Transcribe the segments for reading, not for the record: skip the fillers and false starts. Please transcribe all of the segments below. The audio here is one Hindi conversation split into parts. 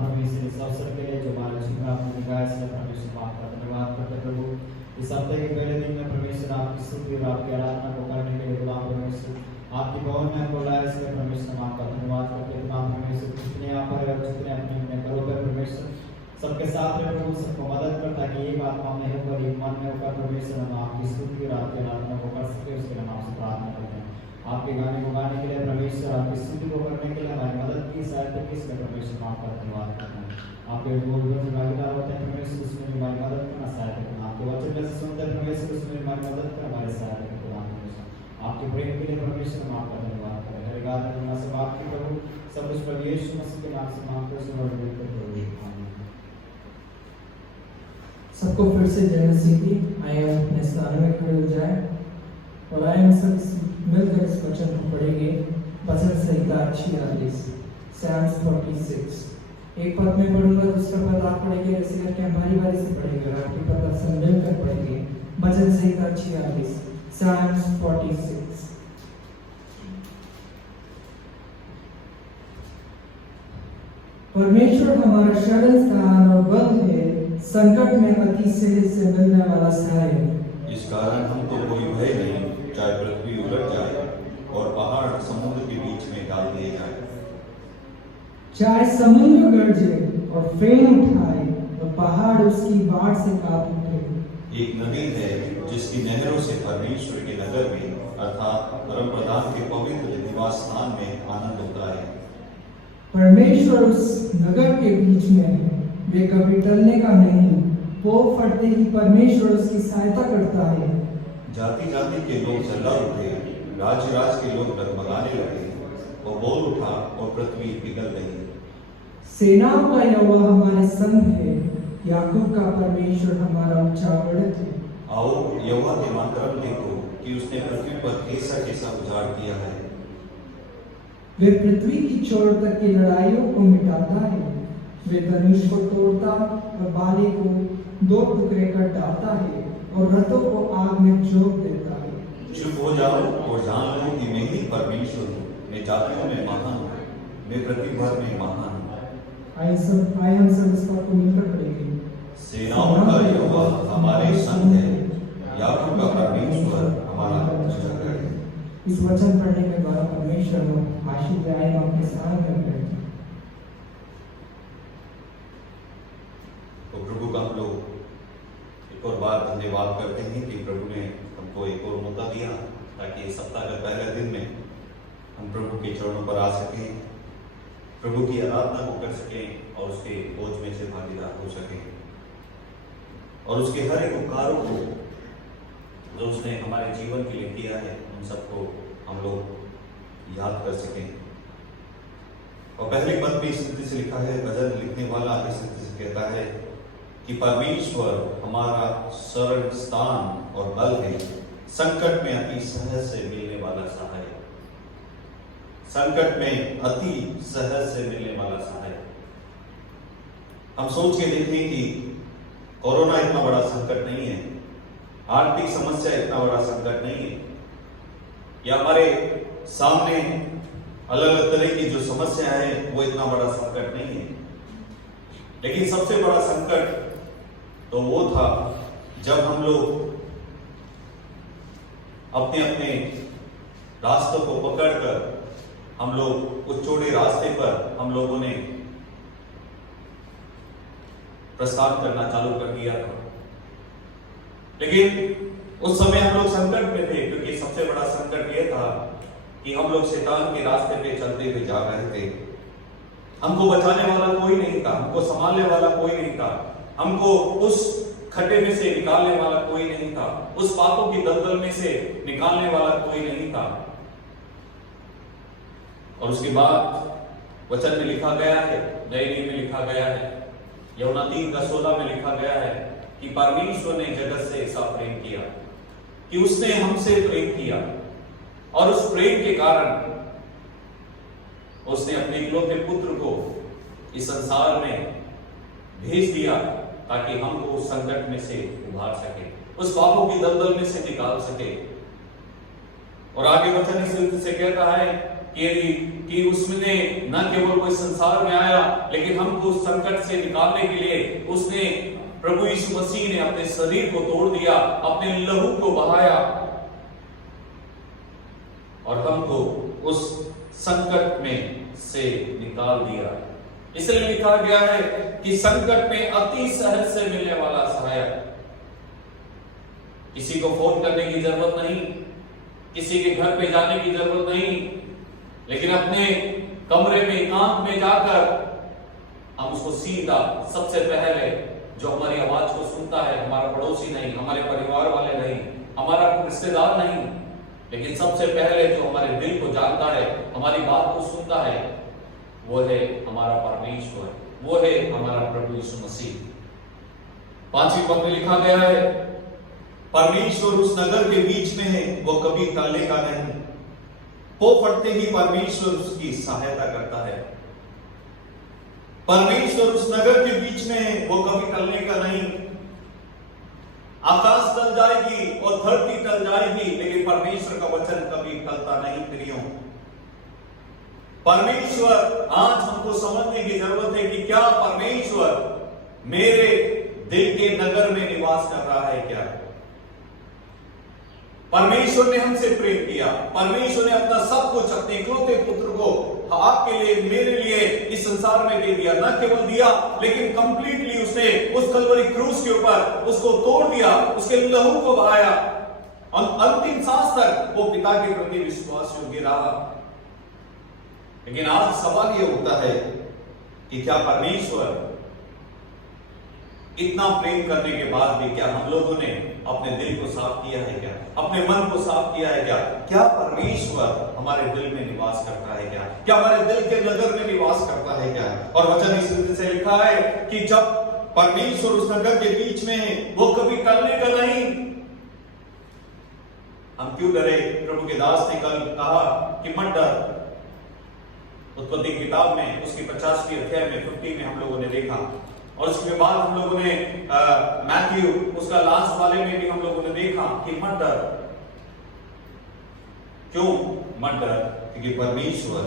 परमेश्वर इस अवसर के लिए जो बालक में आपने दिखाया इसलिए परमेश्वर आपका धन्यवाद करते प्रभु। इस हफ्ते के पहले दिन में परमेश्वर आपकी स्तुति और आपकी आराधना को करने के लिए गुलाम परमेश्वर आपकी भवन में बुलाया इसलिए परमेश्वर आपका धन्यवाद करते गुलाम परमेश्वर जितने यहाँ पर और जितने अपने घरों पर परमेश्वर सबके साथ में प्रभु सबको मदद कर ताकि एक आत्मा में होकर एक मन में होकर परमेश्वर हम आपकी स्तुति और आपकी आराधना को कर सके उसके नाम से प्रार्थना करते हैं। आपके गाने को गाने के लिए परमेश्वर आपकी स्तुति को करने के लिए हमारी मदद की सहायता की इसलिए परमेश्वर आपका धन्यवाद करते हैं। आपके बोल में भागीदार होते हैं परमेश्वर उसमें हमारी मदद करना सहायता करना आपके वचन जैसे सुनते हैं परमेश्वर उसमें हमारी मदद कर हमारे सहायता करते परमेश्वर आपके प्रेम के लिए परमेश्वर हम आपका धन्यवाद करें। हर गाना समाप्त की प्रभु सब कुछ प्रभु यीशु मसीह के नाम से मांगते हैं और विनती करते हैं। सबको फिर से जय मसीह की। आइए अपने स्थान में खड़े हो जाए और आइए हम सब मिलकर इस वचन को पढ़ेंगे। वचन संहिता 46 Psalms 46। एक पद में पढ़ूंगा दूसरा पद आप पढ़ेंगे, ऐसे करके हम बारी बारी से पढ़ेंगे और आपके पद सब मिलकर पढ़ेंगे। वचन संहिता 46 Psalms 46। परमेश्वर हमारा शरण स्थान और बल है, संकट में अति सहज से मिलने वाला सहाय। इस कारण हमको कोई भय नहीं, चाहे पृथ्वी उलट जाए और पहाड़ समुद्र के बीच में डाल दिए जाए। चाहे समुद्र गरजे और फेन उठाए और पहाड़ उसकी बाढ़ से कांप उठे। एक नदी है जिसकी नहरों से परमेश्वर के नगर में अर्थात परम प्रधान के पवित्र निवास स्थान में आनंद होता है। परमेश्वर उस नगर के बीच में है, वे कभी टलने का नहीं। वो फटते ही परमेश्वर उसकी सहायता करता है। जाति जाति के लोग चिल्ला उठे, राज्य राज्य के लोग डगमगाने लगे। वो बोल उठा और पृथ्वी पिघल गई। सेनाओं का यहोवा हमारे संग है, याकूब का परमेश्वर हमारा ऊंचा बढ़त है। आओ यहोवा के मातरम देखो कि उसने पृथ्वी पर कैसा कैसा उजाड़ किया है। वे पृथ्वी की छोर तक की लड़ाइयों को मिटाता है। वे धनुष को तोड़ता और बाले को दो टुकड़े कर डालता है और रथों को आग में झोंक देता है। चुप हो जाओ और जान लो कि मैं ही परमेश्वर हूँ। मैं जातियों में महान हूँ, मैं पृथ्वी भर में महान हूँ। आइए हम सब इस बात को मिलकर पढ़ेंगे। सेनाओं का यहोवा हमारे संग है, याकूब का परमेश्वर हमारा रक्षक है। इस वचन पढ़ने के द्वारा परमेश्वर को आशीष आए अपने स्थान पर बैठे। तो प्रभु का हम लोग एक और बार धन्यवाद करते हैं कि प्रभु ने हमको एक और मौका दिया ताकि इस सप्ताह के पहले दिन में हम प्रभु के चरणों पर आ सकें, प्रभु की आराधना को कर सकें और उसके बोझ में से भागीदार हो सकें और उसके हर एक उपकारों को जो उसने हमारे जीवन के लिए किया है उन सबको हम लोग याद कर सकें। और पहले पद में इस रीति से लिखा है, भजन लिखने वाला इस रीति से कहता है कि परमेश्वर हमारा शरण स्थान और बल है, संकट में अति सहज से मिलने वाला सहाय। संकट में अति सहज से मिलने वाला सहाय। हम सोच के देखें कि कोरोना इतना बड़ा संकट नहीं है, आर्थिक समस्या इतना बड़ा संकट नहीं है, या हमारे सामने अलग अलग तरह की जो समस्या है वो इतना बड़ा संकट नहीं है। लेकिन सबसे बड़ा संकट तो वो था जब हम लोग अपने अपने रास्तों को पकड़कर हम लोग उस चौड़े रास्ते पर हम लोगों ने प्रस्थान करना चालू कर दिया था। लेकिन उस समय हम लोग संकट में थे, क्योंकि सबसे बड़ा संकट यह था कि हम लोग शैतान के रास्ते पे चलते हुए जा रहे थे। हमको बचाने वाला कोई नहीं था, हमको संभालने वाला कोई नहीं था, हमको उस खड्डे में से निकालने वाला कोई नहीं था, उस पापों की दलदल में से निकालने वाला कोई नहीं था। और उसके बाद वचन में लिखा गया है, नए नियम में लिखा गया है, यूहन्ना 3:16 में लिखा गया है कि परमेश्वर ने जगत से ऐसा प्रेम किया कि उसने हमसे प्रेम किया और उस प्रेम के कारण उसने अपने इकलौते पुत्र को इस संसार में भेज दिया ताकि हमको उस संकट में से उभार सके, उस पापों की दलदल में से निकाल सके। और आगे वचन इस रीति से कहता है कि उसने न केवल वो इस संसार में आया, लेकिन हमको उस संकट से निकालने के लिए उसने, प्रभु यीशु मसीह ने अपने शरीर को तोड़ दिया, अपने लहू को बहाया और हमको उस संकट में से निकाल दिया। इसलिए लिखा गया है कि संकट में अति सहज से मिलने वाला सहायक। किसी को फोन करने की जरूरत नहीं, किसी के घर पे जाने की जरूरत नहीं, लेकिन अपने कमरे में एकांत में जाकर हम उसको सीधा, सबसे पहले जो हमारी आवाज को सुनता है, हमारा पड़ोसी नहीं, हमारे परिवार वाले नहीं, हमारा रिश्तेदार नहीं, लेकिन सबसे पहले जो हमारे दिल को जानता है, हमारी बात को सुनता है, वो है हमारा परमेश्वर, वो है हमारा प्रभु यीशु मसीह। 5वीं पद में लिखा गया है, परमेश्वर उस नगर के बीच में है, वो कभी टलेगा नहीं। हो फटते ही परमेश्वर उसकी सहायता करता है। परमेश्वर उस नगर के बीच में है, वो कभी टलने का नहीं। आकाश टल जाएगी और धरती टल जाएगी, लेकिन परमेश्वर का वचन कभी टलता नहीं। प्रियों, परमेश्वर, आज हमको समझने की जरूरत है कि क्या परमेश्वर मेरे दिल के नगर में निवास कर रहा है। क्या परमेश्वर ने हमसे प्रेम किया, परमेश्वर ने अपना सब कुछ, अपने इकलौते पुत्र को आपके लिए, मेरे लिए इस संसार में दे दिया। न केवल दिया, लेकिन कंप्लीटली उसने उस कलवरी क्रूस के ऊपर उसको तोड़ दिया, उसके लहू को बहाया और अंतिम सांस तक वो पिता के प्रति विश्वास योग्य रहा। लेकिन आज सवाल यह होता है कि क्या परमेश्वर इतना प्रेम करने के बाद भी क्या हम लोगों ने अपने दिल को साफ किया है? क्या अपने मन को साफ किया है? क्या परमेश्वर हमारे दिल में निवास करता है? क्या हमारे दिल के नगर में निवास करता है? क्या और वचन इस रीति से लिखा है कि जब परमेश्वर उस नगर के बीच में है, वो कभी टलने का नहीं। हम क्यों डरे? प्रभु के दास ने कल कहा कि मत डर। उत्पत्ति किताब में उसकी 50वीं अध्याय में 50 में हम लोगों ने देखा, और उसके बाद हम लोगों ने मैथ्यू उसका लास्ट वाले में भी हम लोगों ने देखा कि मत डर। क्यों मत डर? क्योंकि परमेश्वर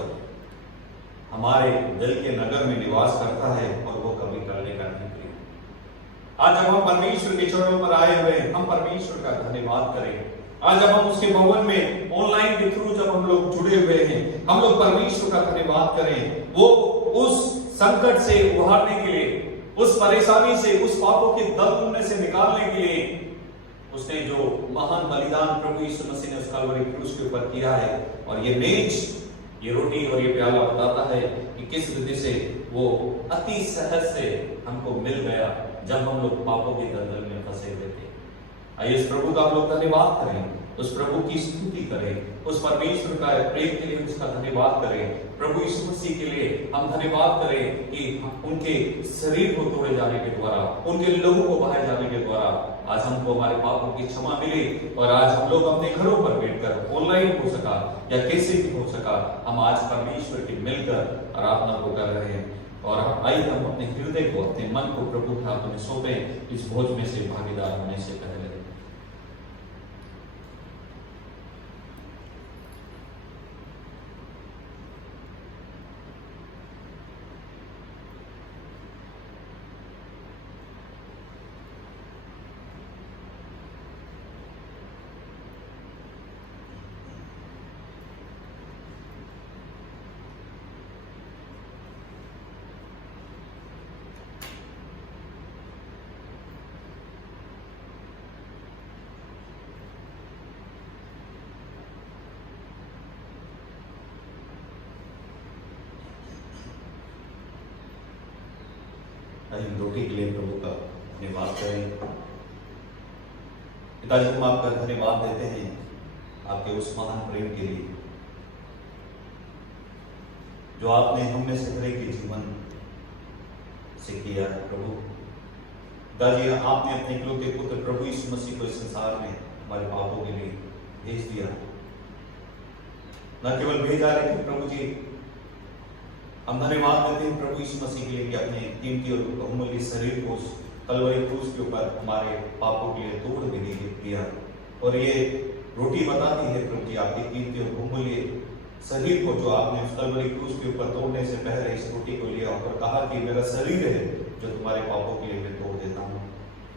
हमारे दिल के नगर में निवास करता है और वो कभी टलने का नहीं। आज जब हम परमेश्वर के चरणों पर आए हुए हैं, हम परमेश्वर का धन्यवाद करें। आज जब हम उसके भवन में ऑनलाइन के थ्रू जब हम लोग जुड़े हुए हैं, हम लोग परमेश्वर का धन्यवाद करें। वो उस संकट से उभारने के लिए, उस परेशानी से, उस पापों के दलदल से निकालने के लिए उसने जो महान बलिदान प्रभु यीशु मसीह ने उस कलवरी क्रूस के ऊपर किया है। और ये मेज, ये रोटी और ये प्याला बताता है कि किस रीति से वो अति सहज से हमको मिल गया जब हम लोग पापों के दलदल में फंसे हुए थे। आइए इस प्रभु का हम लोग धन्यवाद करें, उस प्रभु की स्तुति करें, उस परमेश्वर का प्रेम के लिए उसका धन्यवाद करें। प्रभु यीशु मसीह के लिए हम धन्यवाद करें कि उनके शरीर को तोड़े जाने के द्वारा, उनके लहू को बहाए जाने के द्वारा आज हमको हमारे पापों की क्षमा मिली। और आज हम लोग अपने घरों पर बैठकर, ऑनलाइन हो सका या कैसे भी हो सका, हम आज परमेश्वर के मिलकर आराधना को कर रहे हैं। और आइए हम अपने हृदय को, अपने मन को प्रभु के हाथों में सौंपें इस भोज में से भागीदार होने से पहले। हम रोटी के लिए प्रभु का धन्यवाद करें। पिताजी, हम आपका धन्यवाद देते हैं आपके उस महान प्रेम के लिए जो आपने हम में से हर एक के जीवन से किया है। प्रभु दादी, आपने अपने इकलौते पुत्र प्रभु यीशु मसीह को इस संसार में हमारे पापों के लिए भेज दिया। न केवल भेजा, लेकिन प्रभु जी हम धन्यवाद देते हैं प्रभु यीशु मसीह के लिए कि अपने कीमती और बहुमूल्य शरीर को कलवरी क्रूस के ऊपर हमारे पापों के लिए तोड़ भी दिया। और ये रोटी बताती है प्रभु जी आपके कीमती और बहुमूल्य शरीर को जो आपने उस कलवरी क्रूस के ऊपर तोड़ने से पहले इस रोटी को लिया और कहा कि मेरा शरीर है जो तुम्हारे पापों के लिए मैं तोड़ देता हूँ।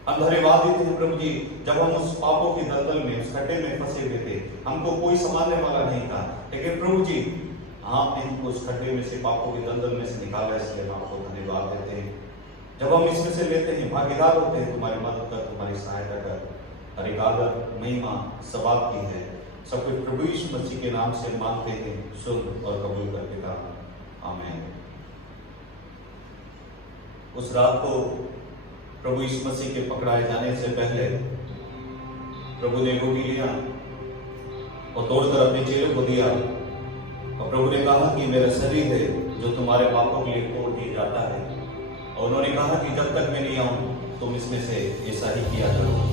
हम धन्यवाद देते हैं प्रभु जी, जब हम उस पापों की दलदल में, उस खड्डे में फंसे हुए थे, हमको कोई संभालने वाला नहीं था, लेकिन प्रभु जी आपने हमको उस खड्डे में से, पापों की दलदल में से निकाला, इसलिए हम आपको धन्यवाद देते हैं। जब हम इसमें से लेते हैं, भागीदार होते हैं, तुम्हारी मदद कर, तुम्हारी सहायता कर। हर एक आदर, महिमा सब आपकी है। सब कुछ प्रभु यीशु मसीह के नाम से मांगते हैं, सुन और कबूल कर पिता, आमीन। उस रात को प्रभु यीशु मसीह के पकड़ाए जाने से पहले प्रभु ने रोटी लिया और तोड़कर अपने चेलों को दिया और प्रभु ने कहा कि मेरा शरीर है जो तुम्हारे पापों के लिए तोड़ दिया जाता है। और उन्होंने कहा कि जब तक मैं नहीं आऊं तुम इसमें से ऐसा ही किया करो।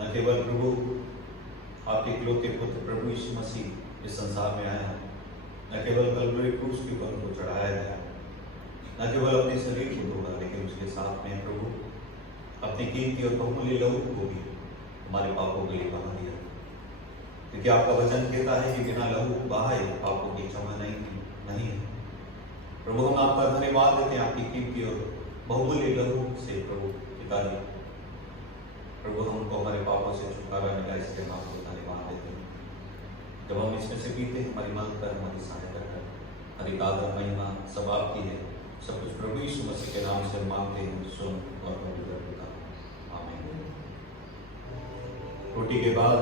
न केवल प्रभु आपके इकलौते पुत्र प्रभु यीशु मसीह इस संसार में आया, न केवल कलवरी क्रूस के ऊपर उनको चढ़ाया गया, न केवल अपने शरीर को तोड़ा, लेकिन उसके साथ में प्रभु अपनी कीमती और बहुमूल्य लहू को भी हमारे पापों के लिए बहा दिया। क्योंकि आपका वचन कहता है कि बिना लहू बहाए पापों की क्षमा नहीं है। प्रभु हम आपका धन्यवाद देते हैं आपकी कीमती और बहुमूल्य लहू से प्रभु पिताजी। प्रभु हमको हमारे पापों से छुटकारा मिला, इसलिए हम आपको धन्यवाद देते हैं। जब हम इसमें से पीते हैं हमारी मदद कर, हमारी सहायता कर, हरी आदर महिमा सब आपकी है। सब कुछ प्रभु यीशु मसीह के नाम से मांगते हैं, सुन और कबूल कर पिता, आमीन। रोटी के बाद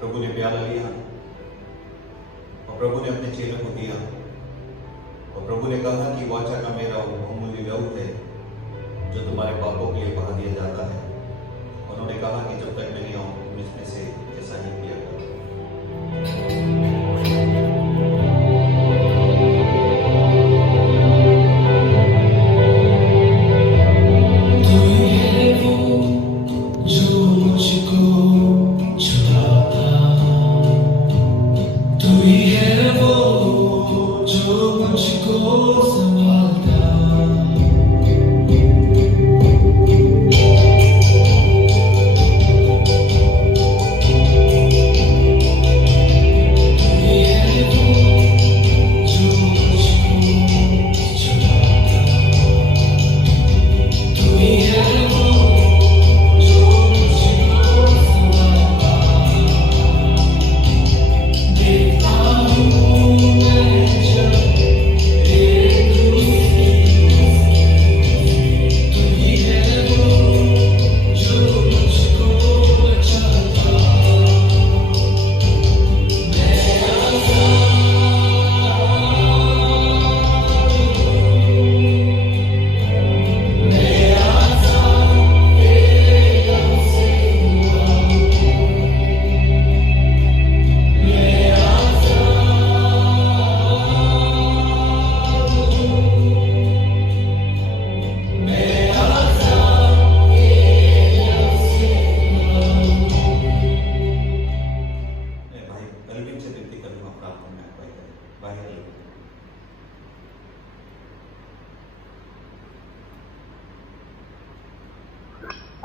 प्रभु ने प्याला लिया और प्रभु ने अपने चेलों को दिया और प्रभु ने कहा कि वाचा का मेरा बहुमूल्य लहू है जो तुम्हारे पापों के लिए बहा दिया जाता है। उन्होंने कहा कि जब तक मैं नहीं आऊं तुम इसमें से ऐसा ही किया करो।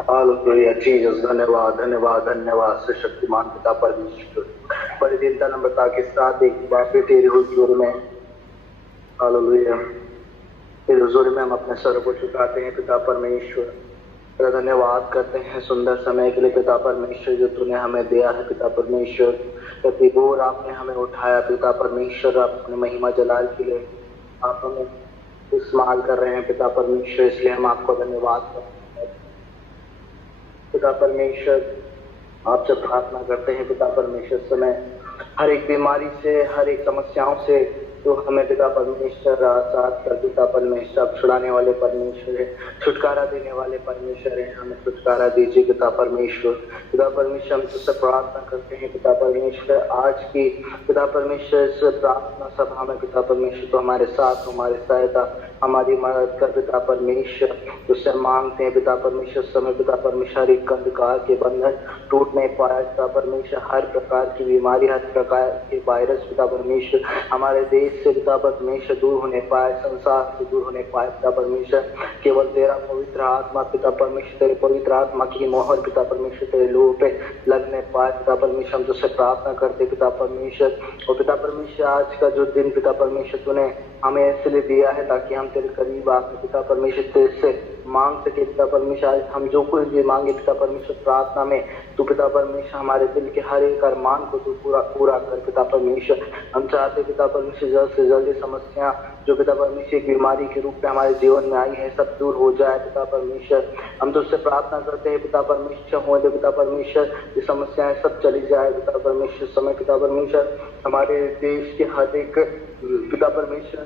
हालेलुया जीसस, धन्यवाद धन्यवाद धन्यवाद से शक्तिमान पिता परमेश्वर, बड़ी दीनता नम्रता के साथ एक बार फिर तेरे हुजूर में, हालेलुया, तेरे हुजूर में हम अपने सर को झुकाते हैं पिता परमेश्वर। तेरा धन्यवाद करते हैं सुंदर समय के लिए पिता परमेश्वर जो तूने हमें दिया है पिता परमेश्वर। प्रति भोर आपने हमें उठाया पिता परमेश्वर, अपने महिमा जलाल के लिए आप हमें इस्तेमाल कर रहे हैं पिता परमेश्वर, इसलिए हम आपको धन्यवाद करते हैं पिता परमेश्वर। आपसे प्रार्थना करते हैं पिता परमेश्वर, समय हर एक बीमारी से, हर एक समस्याओं से तो हमें पिता परमेश्वर आजाद कर पिता परमेश्वर, आप छुड़ाने वाले परमेश्वर है, छुटकारा देने वाले परमेश्वर है, हमें छुटकारा दीजिए पिता परमेश्वर। पिता परमेश्वर हम तुझसे प्रार्थना करते हैं पिता परमेश्वर, आज की पिता परमेश्वर इस प्रार्थना सभा में पिता परमेश्वर तो हमारे साथ, हमारी सहायता, हमारी मदद कर पिता परमेश्वर। तुझसे मांगते हैं पिता परमेश्वर समय पिता परमेश्वर एक अंधकार के बंधन टूट नहीं पाया पिता परमेश्वर, हर प्रकार की बीमारी, हर प्रकार के वायरस पिता परमेश्वर हमारे देश से पिता परमेश्वर दूर होने पाए, संसार से दूर होने पाए पिता परमेश्वर। केवल तेरा पवित्र आत्मा पिता परमेश्वर, तेरे पवित्र आत्मा की मोहर पिता परमेश्वर तेरे लोगों पे लगने पाए पिता परमेश्वर, हम तुझसे प्रार्थना करते पिता परमेश्वर। और पिता परमेश्वर आज का जो दिन पिता परमेश्वर तूने हमें इसलिए दिया है ताकि हम तेरे करीब आके पिता परमेश्वर तेरे से मांग सके पिता परमेश्वर। आज हम जो कुछ भी मांगे पिता परमेश्वर प्रार्थना में तू पिता परमेश्वर हमारे दिल के हर एक अरमान को तू पूरा कर पिता परमेश्वर। हम चाहते पिता परमेश्वर जल्द से जल्द समस्या जो पिता परमेश्वर एक बीमारी के रूप में हमारे जीवन में आई है सब दूर हो जाए पिता परमेश्वर। हम तुझसे प्रार्थना करते हैं पिता परमेश्वर, हो दे पिता परमेश्वर ये समस्याएं सब चली जाए पिता परमेश्वर। समय पिता परमेश्वर हमारे देश के हर एक पिता परमेश्वर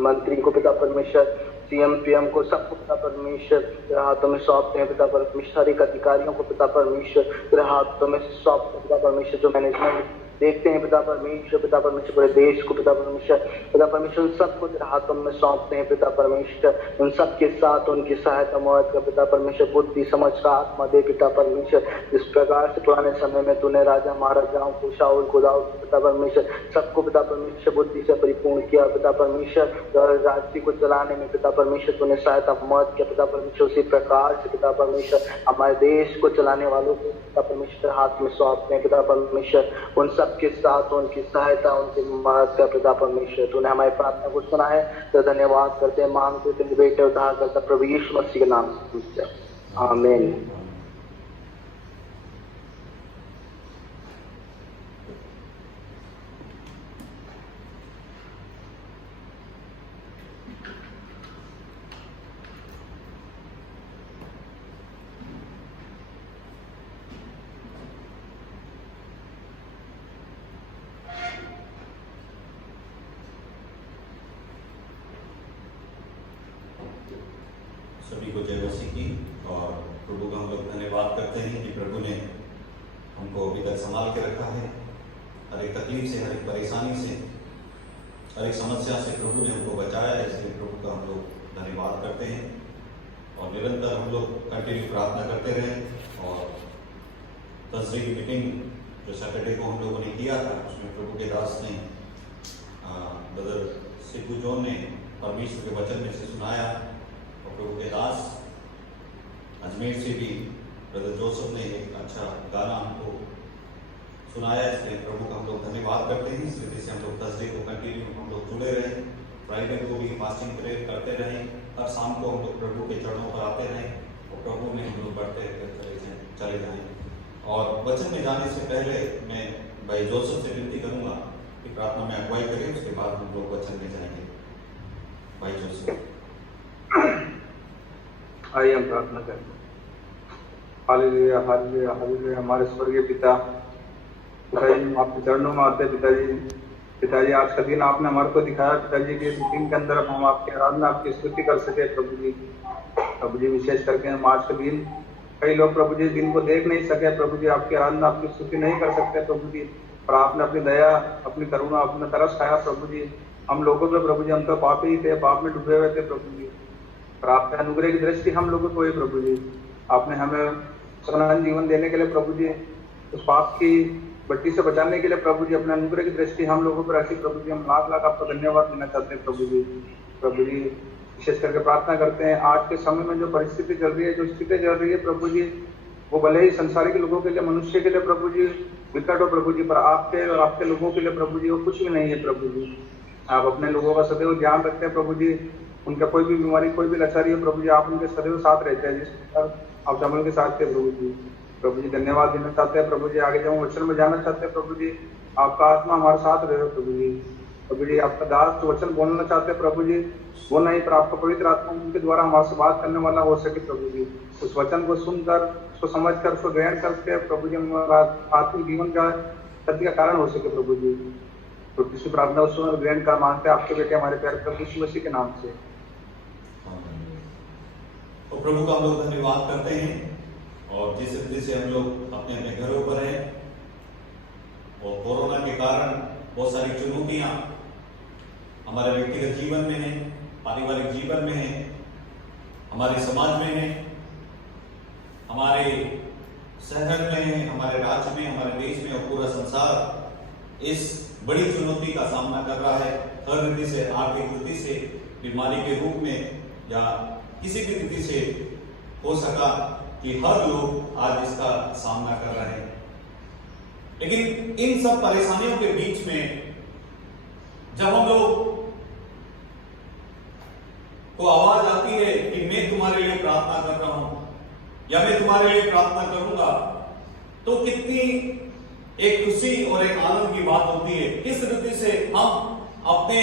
मंत्री को पिता परमेश्वर, सीएम पीएम को सबको पिता परमेश्वर तेरे हाथों में सौंपते हैं पिता परमेश्वर। हर एक अधिकारियों को पिता परमेश्वर तेरे हाथों में सौंपते हैं पिता परमेश्वर, जो मैनेजमेंट देखते हैं पिता परमेश्वर, पिता परमेश्वर पूरे देश को पिता परमेश्वर सबको तेरे हाथों में सौंपते हैं पिता परमेश्वर। उन सबके साथ उनकी सहायता मदद का पिता परमेश्वर, बुद्धि समझ का आत्मा दे पिता परमेश्वर। जिस प्रकार से पुराने समय में तूने राजा महाराजाओं को, शाऊल को, दाऊद पिता परमेश्वर सबको पिता परमेश्वर बुद्धि से परिपूर्ण किया पिता परमेश्वर। राज्य को चलाने में पिता परमेश्वर तूने सहायता मदद किया पिता परमेश्वर। उसी प्रकार से पिता परमेश्वर हमारे देश को चलाने वालों को पिता परमेश्वर हाथ में सौंपते हैं पिता परमेश्वर। उन सबके साथ उनकी सहायता, उनकी मदद का पिता परमेश्वर। तूने हमारी प्रार्थना को सुना है तो धन्यवाद करते हैं, मांगते तेरे बेटे उद्धार करता प्रभु यीशु मसीह के नाम से, आमीन। सभी को जय मसीह की। और प्रभु का हम लोग धन्यवाद करते हैं कि प्रभु ने हमको अभी तक संभाल के रखा है। हर एक तकलीफ से, हर एक परेशानी से, हर एक समस्या से प्रभु ने हमको बचाया है। इसलिए प्रभु का हम लोग धन्यवाद करते हैं और निरंतर हम लोग कंटिन्यू प्रार्थना करते रहें। और थर्सडे की मीटिंग जो सैटरडे को हम लोगों ने किया था, उसमें प्रभु के दास ने ब्रदर सिद्धू जॉन ने परमेश्वर के वचन में से सुनाया और प्रभु के दास अजमेर से भी ब्रदर जोसेफ ने एक अच्छा गाना हमको सुनाया। इसलिए प्रभु का हम लोग धन्यवाद करते हैं। इस रीति से हम लोग थर्सडे को कंटिन्यू हम लोग जुड़े रहें, फ्राइडे को भी फास्टिंग प्रेयर करते रहें, हर शाम को हम लोग प्रभु के चरणों पर आते रहें और प्रभु में हम लोग बढ़ते चले जाएं। और वचन में जाने से पहले मैं भाई जोसेफ से विनती करूंगा कि प्रार्थना में अगुवाई करें, उसके बाद हम लोग वचन में जाएंगे। भाई जोसेफ, आइए हम प्रार्थना करें। Hallelujah, hallelujah, hallelujah. हमारे स्वर्गीय पिताजी, आपके चरणों में आते पिताजी, आज का दिन आपने हमारे को दिखाया पिताजी कि इस दिन के अंदर हम आपकी आराधना, आपकी स्तुति कर सके प्रभु जी। विशेष करके हम आज का दिन, कई लोग प्रभु जी दिन को देख नहीं सके प्रभु जी, आपकी आराधना, आपकी स्तुति नहीं कर सकते प्रभु जी, पर आपने अपनी दया, अपनी करुणा, अपना तरस खाया प्रभु जी हम लोगों पे प्रभु जी। हम तो पापी ही थे, पाप में डूबे हुए थे प्रभु जी, पर आपके अनुग्रह की दृष्टि हम लोगों को हुई प्रभु जी। आपने हमें सनातन जीवन देने के लिए प्रभु जी, उस पाप की बट्टी से बचाने के लिए प्रभु जी, अपने अनुग्रह की दृष्टि हम लोगों पर रखी प्रभु जी। हम लाख लाख आपका धन्यवाद देना चाहते हैं प्रभु जी। प्रभु जी विशेष करके प्रार्थना करते हैं, आज के समय में जो परिस्थिति चल रही है, जो स्थिति चल रही है प्रभु जी, वो भले ही संसारिक लोगों के लिए, मनुष्य के लिए प्रभु जी विकट हो प्रभु जी, पर आपके और आपके लोगों के लिए प्रभु जी वो कुछ भी नहीं है प्रभु जी। आप अपने लोगों का सदैव ध्यान रखते हैं प्रभु जी। उनका कोई भी बीमारी, कोई भी लाचारी हो प्रभु जी, आप उनके सदैव साथ रहते हैं, जिस प्रकार आप जमल के साथ थे प्रभु जी। प्रभु जी धन्यवाद देना चाहते हैं प्रभु जी। आगे जब हम वचन में जाना चाहते हैं प्रभु जी, आपका आत्मा हमारे साथ रहे प्रभु जी। प्रभु जी आपका दास जो वचन बोलना चाहते हैं प्रभु जी, वो नहीं, पर आपका पवित्र आत्मा उनके द्वारा हमारे से बात करने वाला हो सके प्रभु जी। उस वचन को सुनकर, उसको समझकर, उसको ग्रहण करके प्रभु जी हमारा आत्मिक जीवन का सत्य का कारण हो सके प्रभु जी। तो किसी प्रार्थना उसको ग्रहण कर मांगते हैं आपके बेटे हमारे प्यारे प्रभु यीशु मसीह के नाम से। तो प्रभु का हम लोग धन्यवाद करते हैं। और जिस रीति से हम लोग अपने अपने घरों पर हैं और कोरोना के कारण बहुत सारी चुनौतियां हमारे व्यक्तिगत जीवन में है, पारिवारिक जीवन में है, हमारे समाज में है, हमारे शहर में है, हमारे राज्य में, हमारे देश में और पूरा संसार इस बड़ी चुनौती का सामना कर रहा है। हर रीति से, आर्थिक रीति से, बीमारी के रूप में या किसी भी रीति से हो सका कि हर लोग आज इसका सामना कर रहे हैं। लेकिन इन सब परेशानियों के बीच में जब हम लोग को आवाज आती है कि मैं तुम्हारे लिए प्रार्थना कर रहा हूं या मैं तुम्हारे लिए प्रार्थना करूंगा, तो कितनी एक खुशी और एक आनंद की बात होती है। किस रीति से हम अपने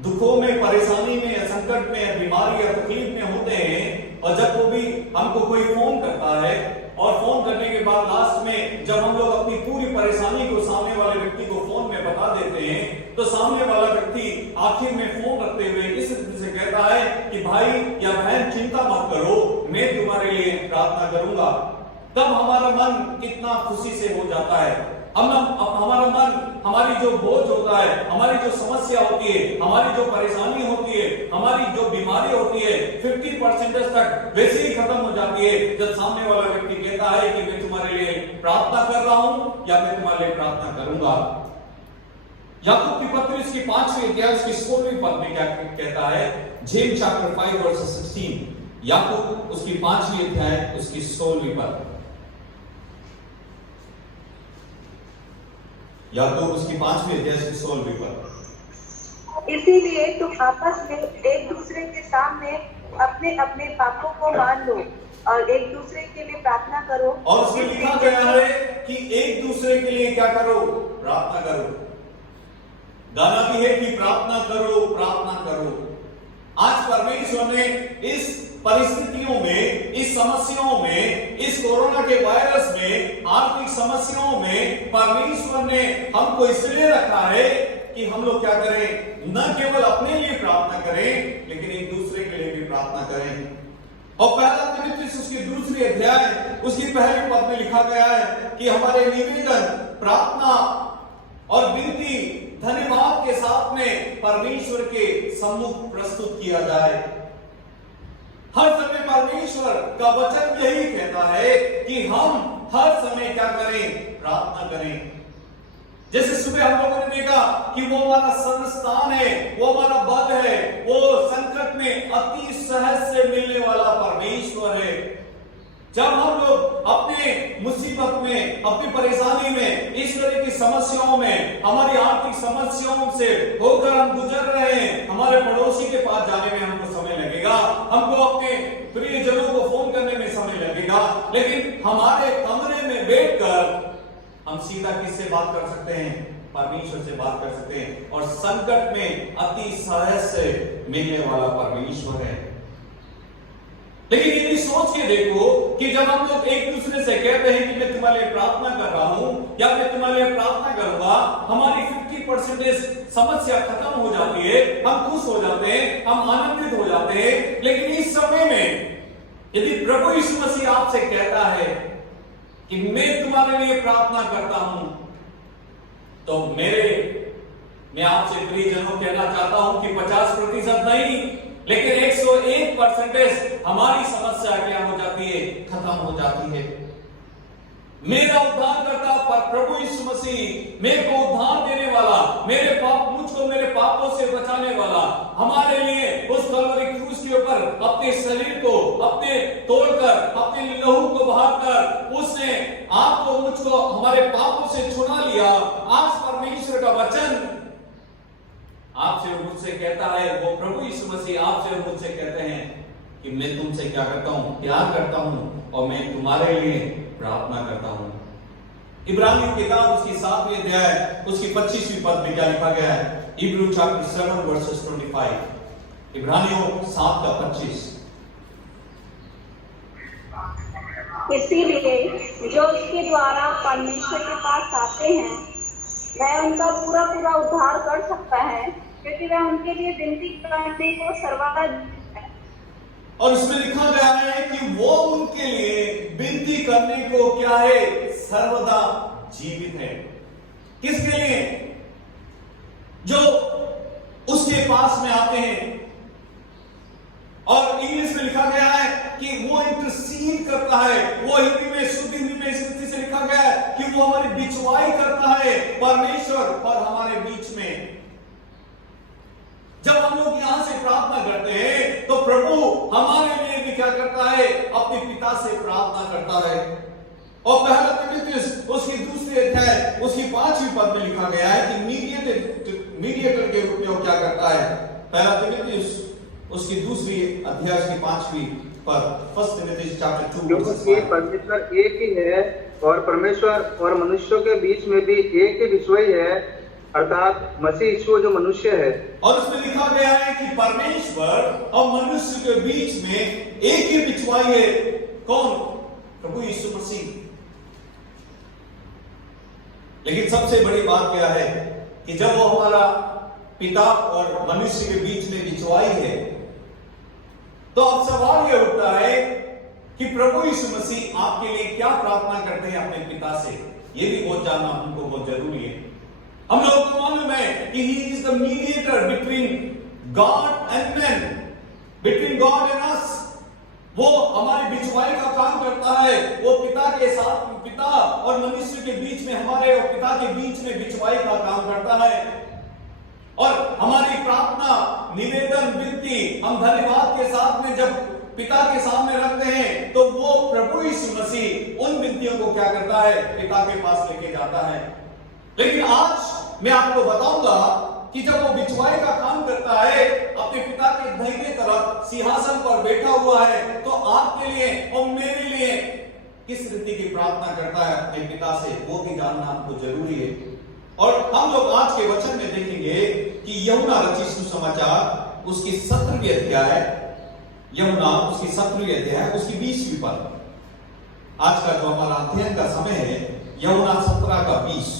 दुखों में, परेशानी में या संकट में या बीमारी या तकलीफ में होते हैं, और जब वो भी हमको कोई फोन करता है और फोन करने के बाद लास्ट में जब हम लोग अपनी पूरी परेशानी को सामने वाले व्यक्ति को फोन में बता देते हैं, तो सामने वाला व्यक्ति आखिर में फोन रखते हुए इस रीति से कहता है कि भाई या बहन चिंता मत करो, मैं तुम्हारे लिए प्रार्थना करूंगा। तब हमारा मन कितना खुशी से हो जाता है। हमारा मन, हमारी जो बोझ होता है, हमारी जो समस्या होती है, हमारी जो परेशानी होती है, हमारी जो बीमारी होती है, 50% तक वैसे ही खत्म हो जाती है जब सामने वाला व्यक्ति कहता है कि मैं तुम्हारे लिए प्रार्थना कर रहा हूं या मैं तुम्हारे लिए प्रार्थना करूंगा। याकूब की पत्री इसकी 5वीं अध्याय की 16वीं पद में क्या कहता है? James chapter 5 verse 16। याकूब उसकी 5वीं अध्याय उसकी 16वीं पद। याकूब उसकी 5वीं अध्याय की 16वीं पद। इसीलिए तुम आपस में एक दूसरे के सामने अपने अपने पापों को मान लो और एक दूसरे के लिए प्रार्थना करो। और उसमें लिखा गया है कि एक दूसरे के लिए क्या करो? प्रार्थना करो। गाना भी है कि प्रार्थना करो, प्रार्थना करो। आज परमेश्वर ने इस परिस्थितियों में, इस समस्याओं में, इस कोरोना के वायरस में, आर्थिक समस्याओं में परमेश्वर ने हमको इसलिए रखा है कि हम लोग क्या करें? न केवल अपने लिए प्रार्थना करें, लेकिन एक दूसरे के लिए भी प्रार्थना करें। और पहला तिमुथियुस उसकी दूसरी अध्याय उसकी पहली पद में लिखा गया है कि हमारे निवेदन, प्रार्थना और विनती धन्यवाद के साथ में परमेश्वर के सम्मुख प्रस्तुत किया जाए। हर समय परमेश्वर का वचन यही कहता है कि हम हर समय क्या करें? प्रार्थना करें। जैसे सुबह हम लोगों ने देखा कि वो हमारा संस्थान है, वो हमारा बल है, वो संकट में अति सहज से मिलने वाला परमेश्वर है। जब हम लोग अपने मुसीबत में, अपनी परेशानी में, इस तरह की समस्याओं में, हमारी आर्थिक समस्याओं से होकर हम गुजर रहे हैं, हमारे पड़ोसी के पास जाने में हमको समय लगेगा, हमको अपने प्रियजनों को फोन करने में समय लगेगा, लेकिन हमारे कमरे में बैठकर हम सीधा किससे बात कर सकते हैं? परमेश्वर से बात कर सकते हैं। और संकट में अति सहज से मिलने वाला परमेश्वर है। लेकिन ये सोच के देखो कि जब हम लोग एक दूसरे से कहते हैं कि मैं तुम्हारे लिए प्रार्थना कर रहा हूं या मैं तुम्हारे लिए प्रार्थना करूंगा, हमारी 50% समस्या खत्म हो जाती है, हम खुश हो जाते हैं, हम आनंदित हो जाते हैं। लेकिन इस समय में यदि प्रभु यीशु मसीह आपसे कहता है कि मैं तुम्हारे लिए प्रार्थना करता हूं, तो मैं आपसे प्रियजनों कहना चाहता हूं कि 50% नहीं, लेकिन 101% हमारी समस्या क्या हो जाती है? खत्म हो जाती है। मेरा उद्धार करता पर प्रभु यीशु मसीह मेरे को उद्धार देने वाला, मुझको मेरे पापों से बचाने वाला, हमारे लिए उस कलवरी क्रूस के ऊपर अपने शरीर को अपने तोड़कर, अपने लहू को बहाकर उसने आपको मुझको हमारे पापों से छुड़ा लिया। आज परमेश्वर का वचन आपसे और मुझसे कहता है, वो प्रभु यीशु मसीह आपसे और मुझसे कहते हैं कि मैं तुमसे क्या करता हूं? प्यार करता हूं और मैं तुम्हारे लिए प्रार्थना करता हूं। इब्रानियों की किताब उसकी 7वीं अध्याय उसकी 25वीं पद में क्या लिखा गया है? Hebrew chapter 7 verses 25। इब्रानियों 7:25। इसीलिए जो उसके द्वारा परमेश्वर के पास आते हैं वह उनका पूरा पूरा उद्धार कर सकता है, क्योंकि वह उनके लिए विनती करने को सर्वदा। और इसमें लिखा गया है कि वो उनके लिए विनती करने को क्या है? सर्वदा जीवित है। किसके लिए? जो उसके पास में आते हैं। और इंग्लिश में लिखा गया है कि वो इंटरसीड करता है। वो हिंदी में, शुद्ध हिंदी में इस रीति से लिखा गया है कि वो हमारी बिचवाई करता है परमेश्वर और हमारे बीच में। जब हम लोग यहां से प्रार्थना करते हैं तो प्रभु हमारे लिए भी क्या करता है? अपने पिता से प्रार्थना करता है। और पहला तिमुथियुस उसकी दूसरी अध्याय उसकी 5वीं पद में लिखा गया है कि मीडिएटर के रूप में वो क्या करता है? पहला तिमुथियुस उसकी दूसरी अध्याय उसकी 5वीं पद, फर्स्ट तिमुथियुस चैप्टर 2। क्योंकि परमेश्वर एक ही है और परमेश्वर और मनुष्यों के बीच में भी एक ही विषय है, अर्थात मसीह यीशु जो मनुष्य है। और उसमें लिखा गया है कि परमेश्वर और मनुष्य के बीच में एक ही बिचवाई है। कौन? प्रभु यीशु मसीह। लेकिन सबसे बड़ी बात क्या है कि जब वो हमारा पिता और मनुष्य के बीच में बिचवाई है, तो अब सवाल यह उठता है कि प्रभु यीशु मसीह आपके लिए क्या प्रार्थना करते हैं अपने पिता से? ये भी बहुत जानना हमको बहुत जरूरी है। हम लोगों को मालूम है कि he is the mediator between God and men, between God and us। वो हमारी बिचवाई का काम करता है। वो पिता के साथ, पिता और मनुष्य के बीच में, हमारे और पिता के बीच में बिचवाई का काम करता है। और हमारी प्रार्थना, निवेदन, विनती हम धन्यवाद के साथ में जब पिता के सामने रखते हैं तो वो प्रभु यीशु मसीह उन विनतियों को क्या करता है? पिता के पास लेके जाता है। लेकिन आज मैं आपको बताऊंगा कि जब वो बिचवाई का काम करता है, अपने पिता के दाहिने तरफ सिंहासन पर बैठा हुआ है, तो आपके लिए और मेरे लिए किस रीति की प्रार्थना करता है अपने पिता से, वो भी जानना आपको जरूरी है। और हम लोग आज के वचन में देखेंगे कि यूहन्ना रचित सुसमाचार उसकी 17वीं अध्याय, यूहन्ना उसकी 17वीं अध्याय उसकी 20वीं पद। आज का जो हमारा अध्ययन का समय है यूहन्ना 17:20।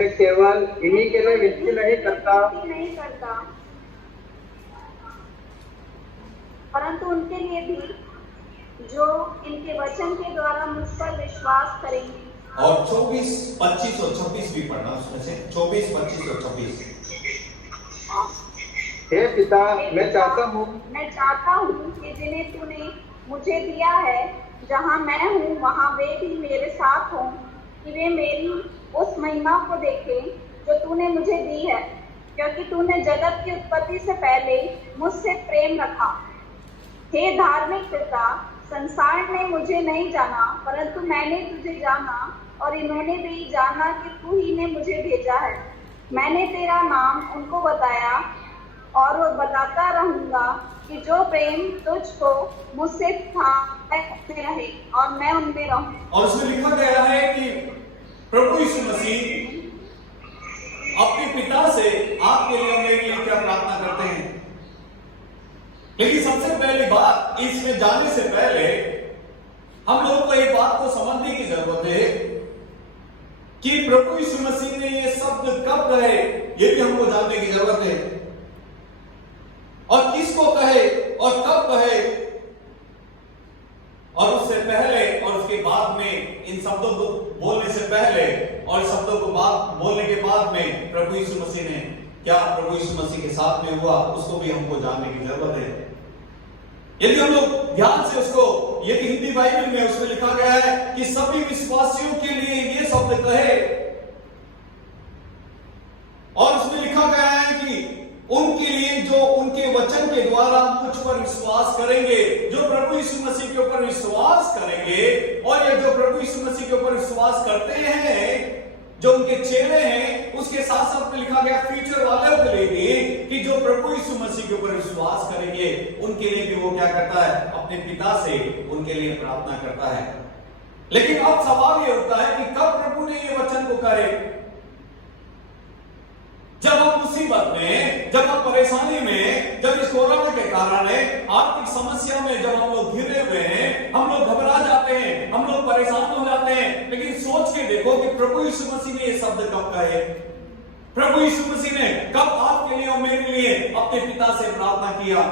केवल इन्हीं के लिए विनती नहीं करता परंतु उनके लिए भी जो इनके वचन के द्वारा मुझ पर विश्वास करेंगे। और 24, 25 और 26 भी पढ़ना उसमें से, 24, 25 और 26। हे पिता, मैं चाहता हूँ कि जिन्हें तूने मुझे दिया है, जहाँ मैं हूँ वहाँ वे भी मेरे साथ हों, कि वे मेरी उस महिमा को देखें जो तूने मुझे दी है, क्योंकि तूने जगत की उत्पत्ति से पहले मुझसे प्रेम रखा। हे धार्मिक पिता, संसार ने मुझे नहीं जाना, परंतु मैंने तुझे जाना, और इन्होंने भी जाना कि तू ही ने मुझे भेजा है। मैंने तेरा नाम उनको बताया और वो बताता रहूंगा कि जो प्रेम तुझको मुझसे था उनमें रहे और मैं उनमें रहूं। और उसमें लिखा गया है कि प्रभु यीशु मसीह अपने पिता से आपके लिए और मेरे लिए क्या प्रार्थना करते हैं। लेकिन सबसे पहली बात, इसमें जाने से पहले हम लोगों को एक बात को समझने की जरूरत है कि प्रभु यीशु मसीह ने ये शब्द कब कहे, ये भी हमको जानने की जरूरत है, और किसको कहे और कब कहे, और उससे पहले और उसके बाद में, इन शब्दों को बोलने से पहले और इस शब्दों को बोलने के बाद में प्रभु यीशु मसीह ने क्या प्रभु यीशु मसीह के साथ में हुआ, उसको भी हमको जानने की जरूरत है। यदि हम लोग ध्यान से उसको, यदि हिंदी बाइबल में उसमें लिखा गया है कि सभी विश्वासियों के लिए ये शब्द कहे, और उसमें लिखा गया है कि उनके लिए जो उनके वचन के द्वारा मुझ पर विश्वास करेंगे, जो प्रभु यीशु मसीह के ऊपर विश्वास करेंगे, और ये जो प्रभु यीशु मसीह के ऊपर विश्वास करते हैं, जो उनके चेले हैं, उसके साथ साथ में लिखा गया फ्यूचर वाले के लिए भी कि जो प्रभु यीशु मसीह के ऊपर विश्वास करेंगे, उनके लिए भी वो क्या करता है, अपने पिता से उनके लिए प्रार्थना करता है। लेकिन अब सवाल ये उठता है कि कब प्रभु ने ये वचन को कहे? जब हम मुसीबत में, जब हम परेशानी में, जब इस कोरोना के कारण आर्थिक समस्या में जब हम लोग घिरे हुए हैं, हम लोग घबरा जाते हैं, हम लोग परेशान हो जाते हैं। लेकिन सोच के देखो कि प्रभु यीशु मसीह ने ये शब्द कब कहे, प्रभु यीशु मसीह ने कब आपके लिए और मेरे लिए अपने पिता से प्रार्थना किया।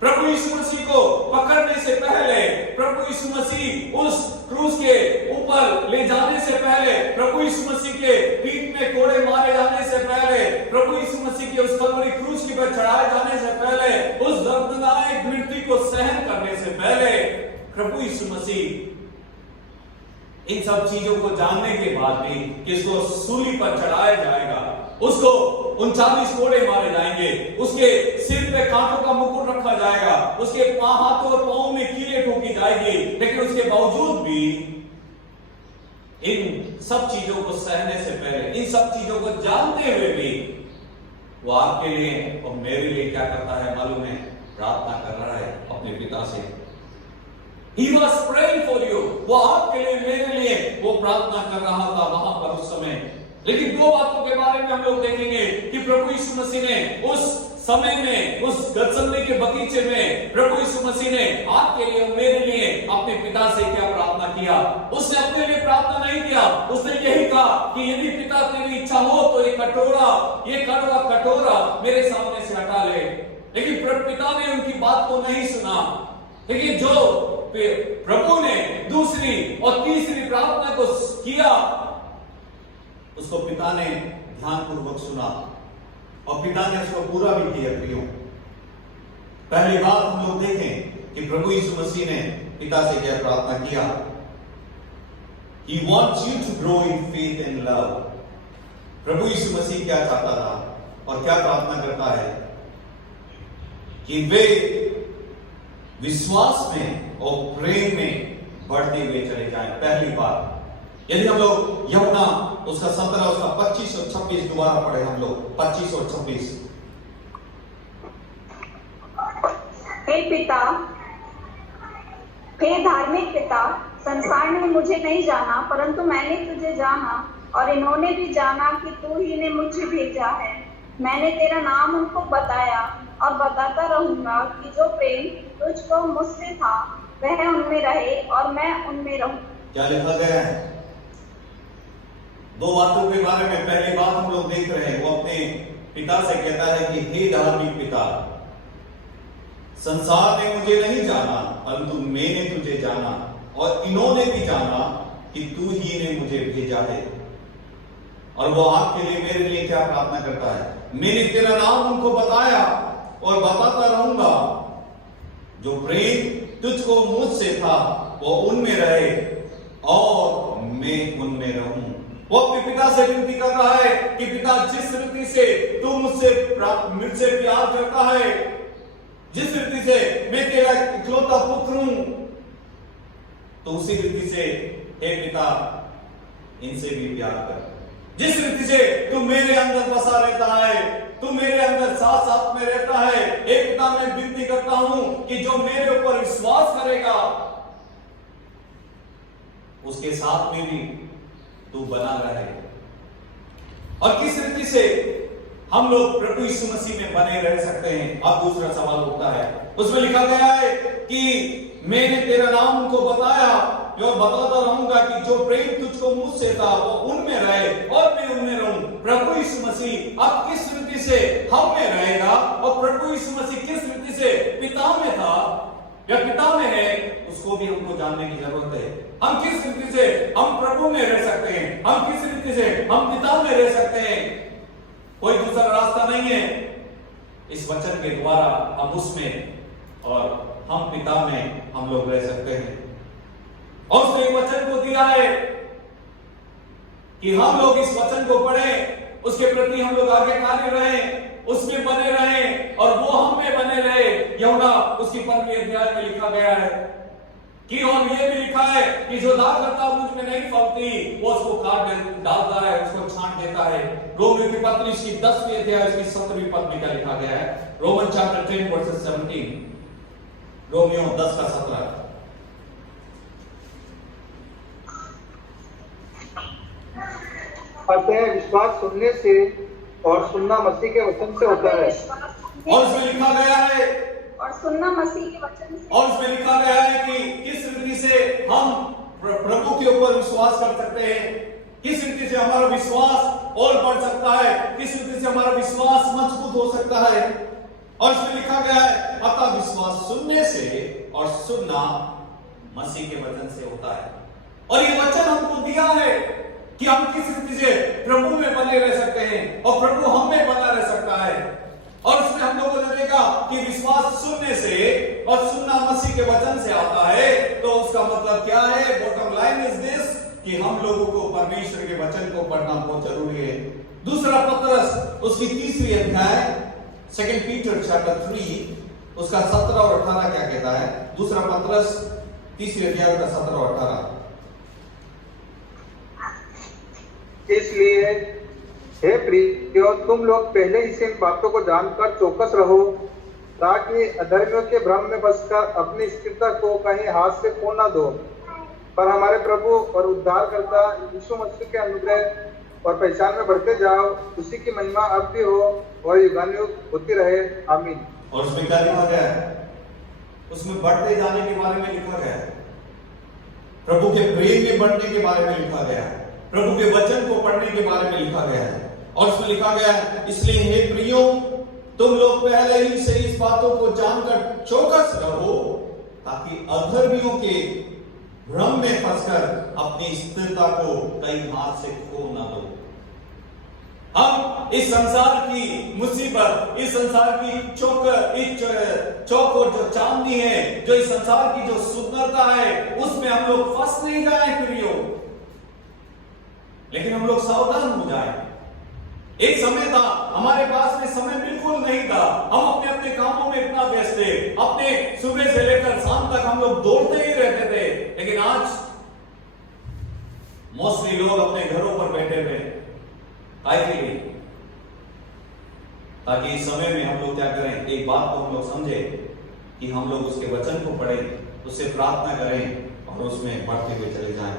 प्रभु यीशु मसीह को पकड़ने से पहले, प्रभु यीशु मसीह उस क्रूस के ऊपर ले जाने से पहले, प्रभु यीशु मसीह के पीठ में कोड़े मारे जाने से पहले, प्रभु यीशु मसीह के उस कलवरी क्रूस के पर चढ़ाए जाने से पहले, उस दर्दनाक मृत्यु को सहन करने से पहले, प्रभु यीशु मसीह इन सब चीजों को जानने के बाद भी कि इसको सूली पर चढ़ाया जाएगा, उसको 39 कोड़े मारे जाएंगे, उसके सिर पे कांटों का मुकुट रखा जाएगा, उसके हाथों और पांव में कीलें ठोकी जाएगी, लेकिन उसके बावजूद भी इन सब चीजों को सहने से पहले, इन सब चीजों को जानते हुए भी वो आपके लिए और मेरे लिए क्या करता है मालूम है? प्रार्थना कर रहा है अपने पिता से। He was praying for you, वो आपके लिए मेरे लिए वो प्रार्थना कर रहा था वहां पर उस समय। लेकिन दो बातों के बारे में हम लोग देखेंगे कि प्रभु यीशु मसीह ने उस समय में, उस गतसमनी के बगीचे में, प्रभु यीशु मसीह ने आपके लिए और मेरे लिए अपने पिता से क्या प्रार्थना किया। उसने अपने लिए प्रार्थना नहीं किया, उसने यही कहा कि यदि पिता तेरी इच्छा हो तो ये कटोरा, ये कड़वा कटोरा मेरे सामने से हटा ले। लेकिन पिता ने उनकी बात को नहीं सुना। लेकिन जो प्रभु ने दूसरी और तीसरी प्रार्थना को किया, उसको पिता ने ध्यानपूर्वक सुना और पिता ने उसको पूरा भी किया। प्रियो, पहली बात हम लोग देखें कि प्रभु यीशु मसीह ने पिता से क्या प्रार्थना किया। He wants you to grow in faith and love. प्रभु यीशु मसीह क्या चाहता था और क्या प्रार्थना करता है कि वे विश्वास में और प्रेम में बढ़ते हुए चले जाएं। पहली बात, यदि हम लोग यूहन्ना उसका 17, उसका 25 और 26 दोबारा पढ़े, हम लोग 25 और 26। हे पिता, हे धार्मिक पिता, संसार ने मुझे नहीं जाना, परंतु मैंने तुझे जाना, और इन्होंने भी जाना कि तू ही ने मुझे भेजा है। मैंने तेरा नाम उनको बताया और बताता रहूंगा कि जो प्रेम तुझको मुझसे था वह उनमें रहे और मैं उनमें रहूं। क्या लिखा गया है? दो बातों के बारे में पहली बात हम लोग देख रहे हैं, वो अपने पिता से कहता है कि हे धार्मिक पिता, संसार ने मुझे नहीं जाना, परंतु मैंने तुझे जाना, और इन्होंने भी जाना कि तू ही ने मुझे भेजा है। और वो आपके लिए, मेरे लिए क्या प्रार्थना करता है? मैंने तेरा नाम उनको बताया और बताता रहूंगा। जो प्रेम तुझको मुझसे था वो उनमें रहे और मैं उनमें रहूं। वो अपने पिता से विनती कर रहा है कि पिता, जिस रीति से तू मुझसे प्यार करता है, जिस रीति से मैं तेरा इकलौता पुत्र हूं, तो उसी रीति से हे पिता इनसे भी प्यार कर। जिस रीति से तू मेरे अंदर बसा रहता है, तू मेरे अंदर साथ साथ में रहता है, हे पिता मैं विनती करता हूं कि जो मेरे ऊपर विश्वास करेगा उसके साथ में भी तू बना रहे। और किस रीति से हम लोग प्रभु यीशु मसीह में बने रह सकते हैं? अब दूसरा सवाल उठता है, उसमें लिखा गया है कि मैंने तेरा नाम उनको बताया और बताता रहूंगा कि जो प्रेम तुझको मुझसे था वो उनमें रहे और मैं उनमें रहूं। प्रभु यीशु मसीह अब किस रीति से हम में रहेगा और प्रभु यीशु मसीह किस रीति से पिता में था या पिता में है, उसको भी हमको जानने की जरूरत है। हम किस रीति से हम प्रभु में रह सकते हैं, हम किस रीति से हम पिता में रह सकते हैं। कोई दूसरा रास्ता नहीं है। इस वचन के द्वारा हम उसमें और हम पिता में हम लोग रह सकते हैं। और उसने एक वचन को दिया है कि हम लोग इस वचन को पढ़ें, उसके प्रति हम लोग आगे कार्य रहें, उसमें बने रहें और वो हम में बने रहे। यूहन्ना उसकी 15वें अध्याय में लिखा गया है कि और ये भी लिखा है कि जो दाग करता मुझ में नहीं फलती वो उसको काट डालता है, उसको छांट देता है। रोमियो की पत्री की 10वीं अध्याय उसकी 17वीं पद में क्या लिखा गया है? रोमन चैप्टर 10 वर्सेस 17, रोमियो 10 का 17। अतः विश्वास सुनने से और सुनना मसीह के वचन से होता है। और उसमें लिखा गया है और सुनना मसीह के वचन से। और उसमें लिखा गया है कि किस रीति से हम प्रभु के ऊपर विश्वास कर सकते हैं, किस रीति से हमारा विश्वास और बढ़ सकता है, किस रीति से हमारा विश्वास मजबूत हो सकता है। और इसमें लिखा गया है अतः विश्वास सुनने से और सुनना मसीह के वचन से होता है। और ये वचन हमको दिया है कि हम किस रीति से प्रभु में बने रह सकते हैं और प्रभु हम में बना रह सकता है। और उसमें हम लोगों ने देखा कि विश्वास सुनने से और सुनना मसीह के वचन से आता है। तो उसका मतलब क्या है? बॉटम लाइन इज दिस कि हम लोगों को परमेश्वर के वचन को पढ़ना बहुत जरूरी है। दूसरा पत्रस उसकी 3री अध्याय 2 पीटर चैप्टर 3 उसका 17 और 18 क्या कहता है? दूसरा पत्रस 3री अध्याय का 17 और 18। इसलिए हे प्रियो, तुम लोग पहले ही से इन बातों को जानकर चौकस रहो, ताकि अधर्मियों के भ्रम में बसकर अपनी स्थिरता को कहीं हाथ से खो न दो, पर हमारे प्रभु और उद्धारकर्ता यीशु मसीह के अनुग्रह और पहचान में बढ़ते जाओ। उसी की महिमा अब भी हो और युगानुयुग होती रहे। आमीन। और उसमें क्या लिखा गया है? उसमें बढ़ते जाने के बारे में लिखा गया है, प्रभु के प्रेम में बढ़ने के बारे में लिखा गया है, प्रभु के वचन को पढ़ने के बारे में लिखा गया है। और उसमें लिखा गया है इसलिए हे प्रियो, तुम लोग पहले ही से इस बातों को जानकर चौकस रहो, ताकि अधर्मियों के भ्रम में फंसकर अपनी स्थिरता को कहीं हाथ से खो ना दो। हम इस संसार की मुसीबत, इस संसार की चौक और जो चांदनी है, जो इस संसार की जो सुंदरता है, उसमें हम लोग फंस नहीं जाए प्रियो, लेकिन हम लोग सावधान हो जाए। एक समय था हमारे पास में समय बिल्कुल नहीं था, हम अपने अपने कामों में इतना व्यस्त थे, अपने सुबह से लेकर शाम तक हम लोग दौड़ते ही रहते थे। लेकिन आज मोस्टली लोग अपने घरों पर बैठे हुए, ताकि इस समय में हम लोग क्या करें? एक बात को हम लोग समझे कि हम लोग उसके वचन को पढ़ें, उससे प्रार्थना करें और उसमें बढ़ते हुए चले जाएं।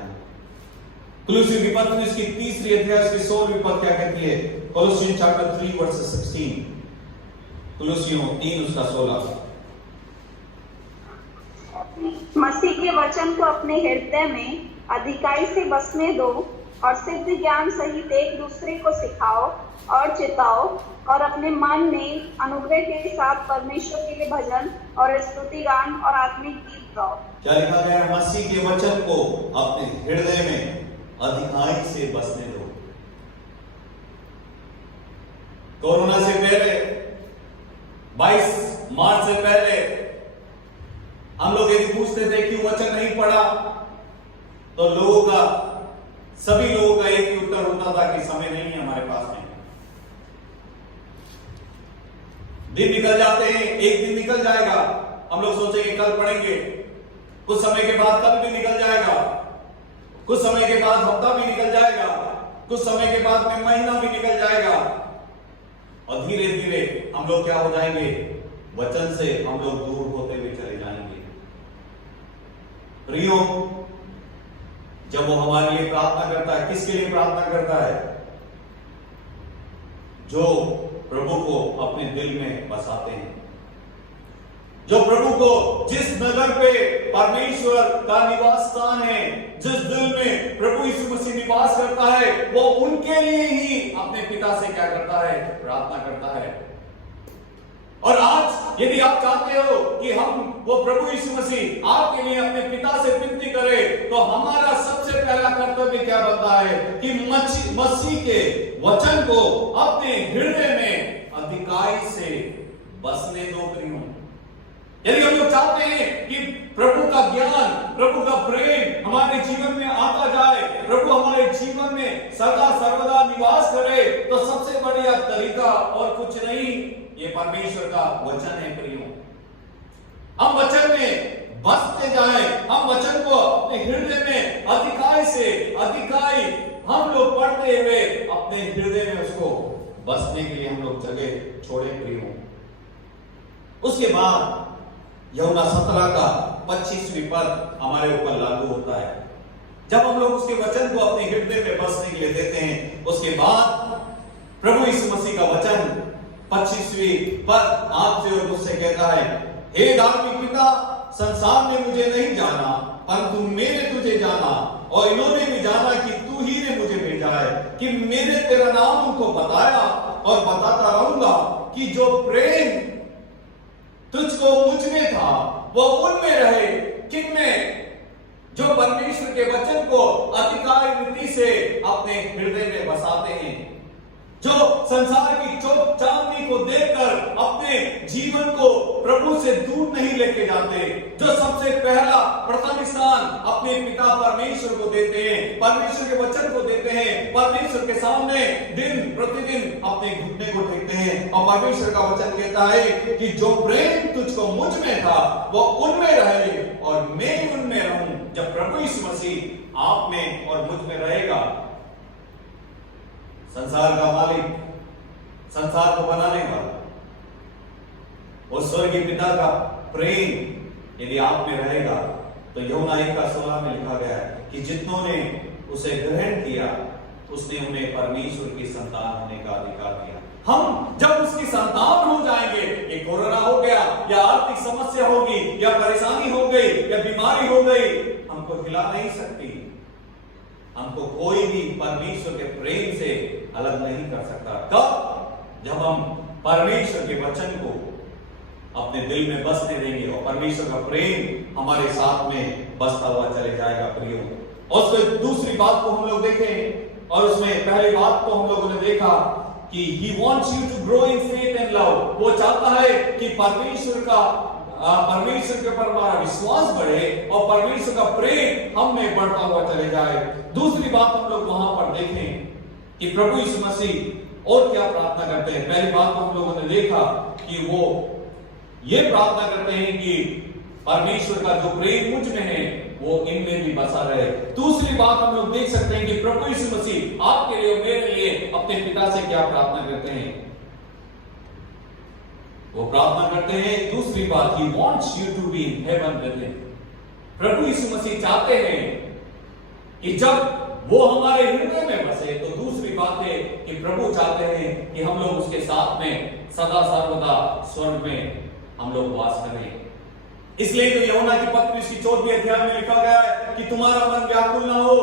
कुलुसियों की पत्री इसकी 3री अध्याय इसकी 16वीं पद क्या कहती है? कोलोसियंस चैप्टर 3 वर्स 16, कुलुसियों 3 उसका 16। मसीह के वचन को अपने हृदय में अधिकाई से बसने दो, और सिद्ध ज्ञान सहित एक दूसरे को सिखाओ और चिताओ और अपने मन में अनुग्रह के साथ परमेश्वर के लिए भजन और स्तुति गान और आत्मिक गीत गाओ। क्या लिखा गया है? मसीह के वचन को अपने हृदय में अधिकाई से बसने दो। कोरोना से पहले 22 मार्च से पहले हम लोग यदि पूछते थे कि वचन नहीं पढ़ा तो सभी लोगों का एक ही उत्तर होता था कि समय नहीं है हमारे पास में। दिन निकल जाते हैं, एक दिन निकल जाएगा, हम लोग सोचेंगे कल पढ़ेंगे, कुछ समय के बाद कल भी निकल जाएगा, कुछ समय के बाद हफ्ता भी निकल जाएगा, कुछ समय के बाद में महीना भी निकल जाएगा और धीरे धीरे हम लोग क्या हो जाएंगे? वचन से हम लोग दूर होते हुए चले जाएंगे। प्रियो, जब वो हमारे लिए प्रार्थना करता है, किसके लिए प्रार्थना करता है? जो प्रभु को अपने दिल में बसाते हैं, जो प्रभु को जिस नगर पे परमेश्वर का निवास स्थान है, जिस दिल में प्रभु यीशु मसीह निवास करता है, वो उनके लिए ही अपने पिता से क्या करता है? प्रार्थना करता है। और आज यदि आप चाहते हो कि हम वो प्रभु यीशु मसीह आपके लिए अपने पिता से विनती करें, तो हमारा सबसे पहला कर्तव्य क्या बनता है कि मसीह के वचन को अपने हृदय में अधिकाई से बसने दो। प्रियो, यदि हम लोग चाहते हैं कि प्रभु का ज्ञान, प्रभु का प्रेम हमारे जीवन में आता जाए, प्रभु हमारे जीवन में सदा सर्वदा निवास करे, तो सबसे बढ़िया तरीका और कुछ नहीं, ये परमेश्वर का वचन है। प्रियो, हम वचन में बसते जाएं, हम वचन को अपने हृदय में अधिकाई हम लोग पढ़ते हुए अपने हृदय में उसको बसने के लिए हम लोग जगह छोड़े। प्रियो, उसके बाद यूहन्ना 17 का 25वीं पद हमारे ऊपर लागू होता है। जब हम लोग उसके वचन को अपने हृदय में बसने के लिए देते हैं, उसके बाद प्रभु यीशु मसीह का वचन 25वीं पद आपसे और मुझसे कहता है, हे धार्मिक पिता, संसार ने मुझे नहीं जाना, परंतु मैंने तुझे जाना, और इन्होंने भी जाना कि तू ही ने मुझे भेजा है, कि मैंने तेरा नाम उनको बताया और बताता रहूंगा, कि जो प्रेम तुझको मुझ में था वो उनमें रहे। किनमें? जो परमेश्वर के वचन को अधिकारी रीति से अपने हृदय में बसाते हैं, जो संसार की चौक चांदनी को देखकर अपने जीवन को प्रभु से दूर नहीं लेके जाते, जो सबसे पहला प्रथम स्थान अपने पिता परमेश्वर को देते हैं, परमेश्वर के वचन को देते हैं, परमेश्वर के सामने दिन प्रतिदिन अपने घुटने को टेकते हैं। और परमेश्वर का वचन कहता है कि जो प्रेम तुझको मुझ में था वो उनमें रहे और मैं उनमें रहूं। जब प्रभु यीशु मसीह आप में और मुझ में रहेगा, संसार का मालिक, संसार को बनाने वाला और स्वर्गीय पिता का प्रेम यदि आप में रहेगा, तो यूहन्ना 1:16 में लिखा गया है कि जितनों ने उसे ग्रहण किया उसने उन्हें परमेश्वर की संतान होने का अधिकार दिया। हम जब उसकी संतान हो जाएंगे, ये कोरोना हो गया या आर्थिक समस्या होगी या परेशानी हो गई या बीमारी हो गई, हमको हिला नहीं सकती, हमको कोई भी परमेश्वर के प्रेम से अलग नहीं कर सकता। कब? जब हम परमेश्वर के वचन को अपने दिल में बसने देंगे और परमेश्वर का प्रेम हमारे साथ में बसता हुआ चले जाएगा। प्रियो, और उसमें दूसरी बात को हम लोग देखें, और उसमें पहली बात को हम लोगों ने देखा कि he wants you to grow in faith and love। वो चाहता है कि परमेश्वर के ऊपर हमारा विश्वास बढ़े और परमेश्वर का प्रेम हम में बढ़ता हुआ चले जाए। दूसरी बात हम लोग वहां पर देखें कि प्रभु यीशु मसीह और क्या प्रार्थना करते हैं। पहली बात तो हम लोगों ने देखा कि वो ये प्रार्थना करते हैं कि परमेश्वर का जो प्रेम मुझ में है वो इनमें भी बसा रहे। दूसरी बात हम लोग देख सकते हैं कि प्रभु यीशु मसीह आपके लिए और मेरे लिए अपने पिता से क्या प्रार्थना करते हैं। वो प्रार्थना करते हैं, दूसरी बात, he wants you to be in heaven with him। प्रभु यीशु मसीह चाहते हैं कि जब वो हमारे हृदय में बसे, तो दूसरी बात है कि प्रभु चाहते हैं कि हम लोग उसके साथ में सदा सर्वदा स्वर्ग में हम लोग वास करें। इसलिए तो यूहन्ना की पत्री 14वें अध्याय में लिखा गया है कि तुम्हारा मन व्याकुल ना हो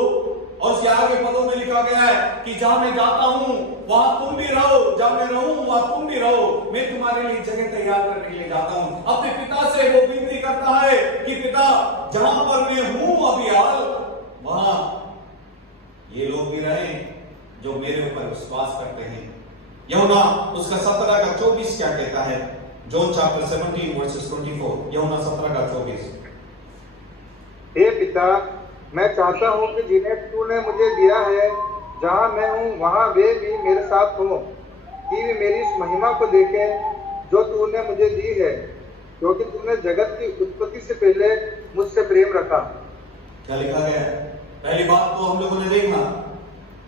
और उसके आगे पदों में लिखा गया है कि जहां मैं जाता हूं वहां तुम भी रहो, जहां मैं रहूं वहां तुम भी रहो, मैं तुम्हारे लिए जगह तैयार करने के लिए जाता हूं। अपने पिता से वो विनती करता है कि पिता जहां पर मैं हूं अभी हाल, वहां ये लोग भी रहें जो मेरे ऊपर विश्वास करते हैं। यूहन्ना उसका 17:24 क्या कहता है? जॉन चैप्टर 17 वर्सेस 24, यूहन्ना 17:24। हे पिता, मैं चाहता हूँ कि जिन्हें तूने मुझे दिया है, जहाँ मैं हूँ वहाँ वे भी मेरे साथ हों, कि वे मेरी इस महिमा को देखें जो तूने मुझे दी है, क्योंकि तूने जगत की उत्पत्ति से पहले मुझसे प्रेम रखा। क्या लिखा गया है? पहली बात तो हम लोगों ने देखा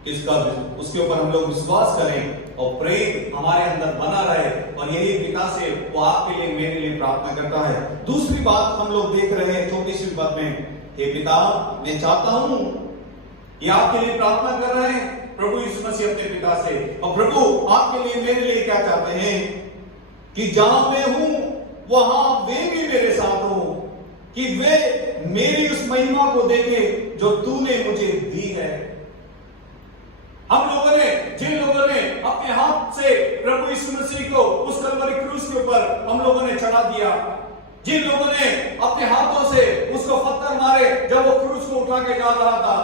कि उसके ऊपर हम लोग विश्वास करें और प्रेम हमारे अंदर बना रहे, और यही पिता से वो आपके लिए मेरे लिए प्रार्थना करता है। दूसरी बात हम लोग देख रहे हैं 24वीं पद में, हे पिता मैं चाहता हूं, ये आपके लिए प्रार्थना कर रहे हैं प्रभु यीशु मसीह अपने पिता से, और प्रभु आपके लिए मेरे लिए क्या चाहते हैं कि जहां मैं हूं वहां वे भी मेरे साथ हो, कि वे मेरी उस महिमा को देखें जो तूने मुझे दी है। हम लोगों ने, जिन लोगों ने अपने हाथ से प्रभु यीशु मसीह को उस कलवरी क्रूस के ऊपर हम लोगों ने चढ़ा दिया, जिन लोगों ने अपने हाथों से उसको पत्थर मारे जब वो क्रूस को उठा के जा रहा था,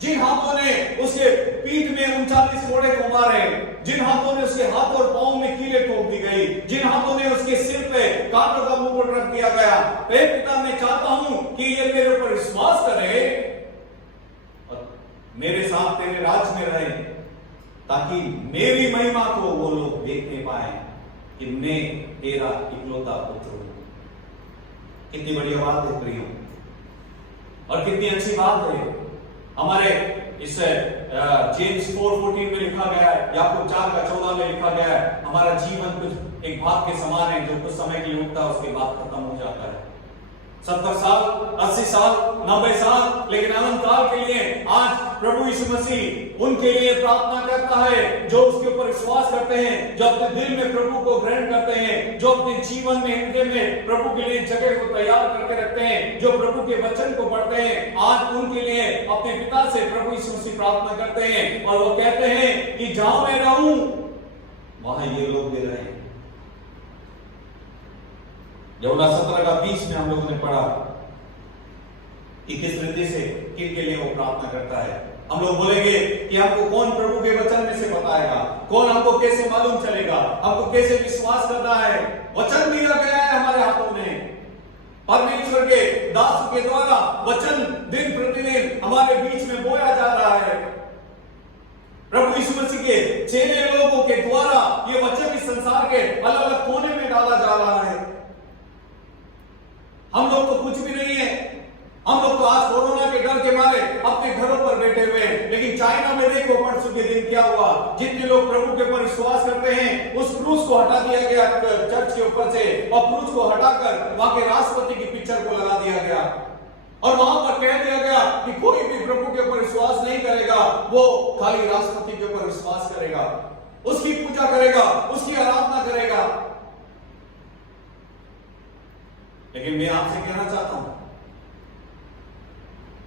जिन हाथों ने उसके पीठ में 39 कोड़े को मारे, जिन हाथों ने उसके हाथ और पांव में कीले ठोक दी गई, जिन हाथों ने उसके सिर पे कांटों का मुकुट रख दिया गया, हे पिता मैं चाहता हूं कि ये मेरे ऊपर विश्वास करे और मेरे साथ तेरे राज में रहे, ताकि मेरी महिमा को वो लोग देखने पाए कि मैं तेरा इकलौता पुत्र हूं। कितनी बढ़िया बात है प्रियो, और कितनी अच्छी बात है। हमारे इस जेम्स 4:14 में लिखा गया है, याकूब 4:14 में लिखा गया है, हमारा जीवन कुछ एक भाग के समान है जो कुछ समय के लिए उगता है उसके बाद खत्म हो जाता है। 70 साल, 80 साल, 90 साल, लेकिन अनंत काल के लिए आज प्रभु यीशु मसीह उनके लिए प्रार्थना करता है जो उसके ऊपर विश्वास करते हैं, जो अपने दिल में प्रभु को ग्रहण करते हैं, जो अपने जीवन में हृदय में प्रभु के लिए जगह को तैयार करके रखते हैं, जो प्रभु के वचन को पढ़ते हैं। आज उनके लिए अपने पिता से प्रभु यीशु मसीह प्रार्थना करते हैं और वो कहते हैं कि जहां मैं रहूं वहां ये लोग भी रहें। यूहन्ना 17:20 में हम लोगों ने पढ़ा कि किस रीति से किनके लिए वो प्रार्थना करता है। हम लोग बोलेंगे कि हमको कौन प्रभु के वचन में से बताएगा, कौन हमको कैसे मालूम चलेगा, हमको कैसे विश्वास करना है। वचन दिया गया है हमारे हाथों में, परमेश्वर के दास के द्वारा वचन दिन प्रतिदिन हमारे बीच में बोया जा रहा है। प्रभु यीशु मसीह के चेले लोगों के द्वारा ये वचन इस संसार के अलग अलग कोने में डाला जा रहा है। हम लोग तो कुछ भी नहीं है, हम लोग तो आज कोरोना के डर के मारे अपने घरों पर बैठे हुए हैं, लेकिन चाइना में देखो परसों के दिन क्या हुआ। जितने लोग प्रभु के ऊपर विश्वास करते हैं उस क्रूस को हटा दिया गया चर्च के ऊपर से, और क्रूस को हटाकर वहां के राष्ट्रपति की पिक्चर को लगा दिया गया, और वहां पर कह दिया गया कि कोई भी प्रभु के ऊपर विश्वास नहीं करेगा, वो खाली राष्ट्रपति के ऊपर विश्वास करेगा, उसकी पूजा करेगा, उसकी आराधना करेगा। लेकिन मैं आपसे कहना चाहता हूं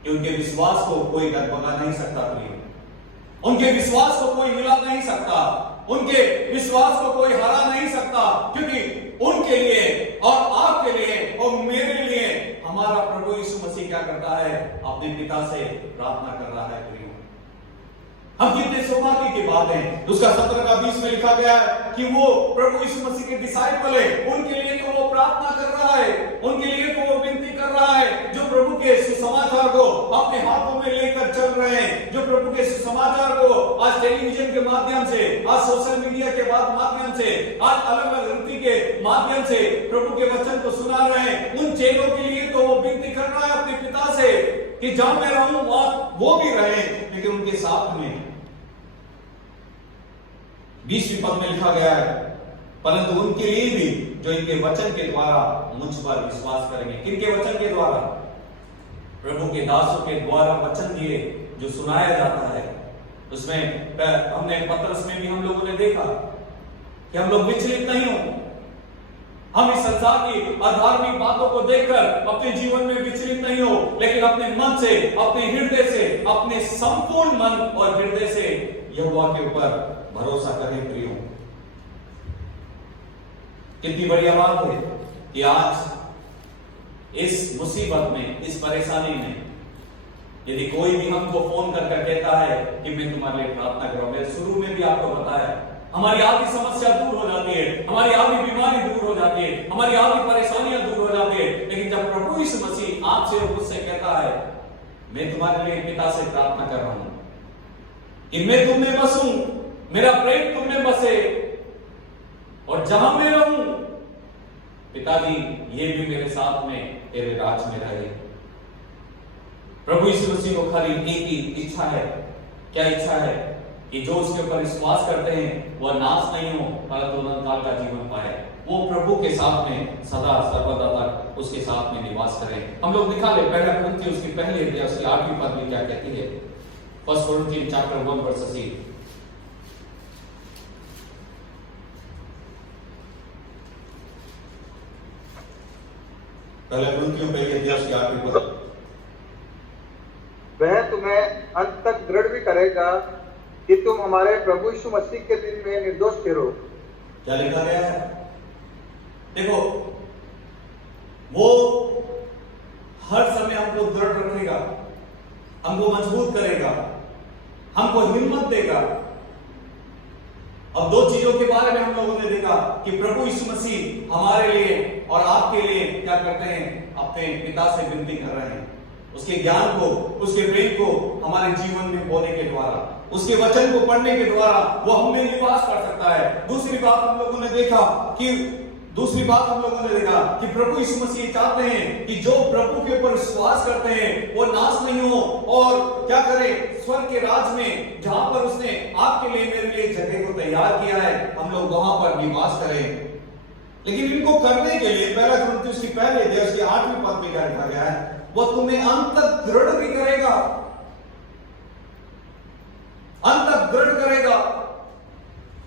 कि उनके विश्वास को कोई डगमगा नहीं सकता, उनके विश्वास को कोई हिला नहीं सकता, उनके विश्वास को कोई हरा नहीं सकता, क्योंकि उनके लिए और आपके लिए और मेरे लिए हमारा प्रभु यीशु मसीह क्या करता है, अपने पिता से प्रार्थना कर रहा है। हम कितने सौभाग्य की बात है। उसका 17:20 में लिखा गया है कि वो प्रभु यीशु मसीह के डिसाइपल है, उनके लिए तो वो प्रार्थना कर रहा है, उनके लिए तो वो विनती कर रहा है, जो प्रभु के सुसमाचार को अपने हाथों में लेकर चल रहे हैं, जो प्रभु के सुसमाचार को आज टेलीविजन के माध्यम से, आज सोशल मीडिया के माध्यम से, आज अलग अलग रीति के माध्यम से प्रभु के वचन को सुना रहे हैं। उन चेलों के लिए तो वो विनती कर रहा है अपने पिता से कि जहां मैं रहूं वहां वो भी रहे, लेकिन उनके साथ में 20वीं पद में लिखा गया है, परंतु उनके लिए भी जो इनके वचन के द्वारा मुझ पर विश्वास करेंगे। किनके वचन के द्वारा? प्रभु के दासों के द्वारा वचन दिए जो सुनाया जाता है। उसमें हमने पतरस में भी हम लोगों ने देखा कि हम लोग विचलित नहीं हो, हम इस संसार की अधार्मिक बातों को देखकर अपने जीवन में विचलित नहीं हो, लेकिन अपने मन से, अपने हृदय से, अपने संपूर्ण मन और हृदय से यहोवा के ऊपर भरोसा करें। प्रियो, कितनी बढ़िया बात है कि आज इस मुसीबत में, इस परेशानी में, यदि कोई भी हमको फोन करके कहता है कि मैं तुम्हारे लिए प्रार्थना करूं, मैं शुरू में भी आपको बताया, हमारी आधी समस्या दूर हो जाती है, हमारी आधी बीमारी दूर हो जाती है, हमारी आधी परेशानियां दूर हो जाती है। लेकिन जब प्रभु यीशु मसीह आपसे और मुझसे कहता है, मैं तुम्हारे लिए पिता से प्रार्थना कर रहा हूं कि मैं तुम में बसूं, मेरा प्रेम तुम में बसे, और जहां मैं रहूं, पिताजी ये भी मेरे साथ में तेरे राज में रहे। प्रभु यीशु मसीह को खाली एक ही इच्छा है। क्या इच्छा है? कि जो उसके ऊपर विश्वास करते हैं वह नाश नहीं हो, परंतु अनंत काल का जीवन पाए। वो प्रभु के साथ में सदा सर्वदा तक उसके साथ में निवास करें। हम लोग निकाले पहला कुरिन्थियों उसकी पहली अध्याय उसकी 8वीं पद में क्या कहती है? First Corinthians chapter 1 verse 8। पहला कुरिन्थियों पहली अध्याय उसकी 8वीं पद। वह तुम्हें अंत तक दृढ़ भी करेगा कि तुम हमारे प्रभु यीशु मसीह के दिन में निर्दोष ठहरो। क्या लिखा गया है? देखो, वो हर समय हमको दृढ़ रखेगा, हमको मजबूत करेगा, हमको हिम्मत देगा। अब 2 चीजों के बारे में हम लोगों ने देखा कि प्रभु यीशु मसीह हमारे लिए और आपके लिए क्या करते हैं? अपने पिता से विनती कर रहे हैं, उसके ज्ञान को, उसके प्रेम को हमारे जीवन में बोने के द्वारा, उसके वचन को पढ़ने के द्वारा वो हम में निवास कर सकता है। दूसरी बात हम लोगों ने देखा कि प्रभु यीशु मसीह चाहते हैं कि जो प्रभु के ऊपर विश्वास करते हैं वो नाश नहीं हो, और क्या करें? स्वर्ग के राज में जहां पर उसने आपके लिए, मेरे लिए जगह को तैयार किया है, हम लोग वहां पर निवास करें। लेकिन इनको करने के लिए पहला कुरिन्थियों उसकी पहले अध्याय उसकी 8वीं पद में क्या लिखा गया है? वो तुम्हें अंत तक दृढ़ भी करेगा, अंत तक दृढ़ करेगा।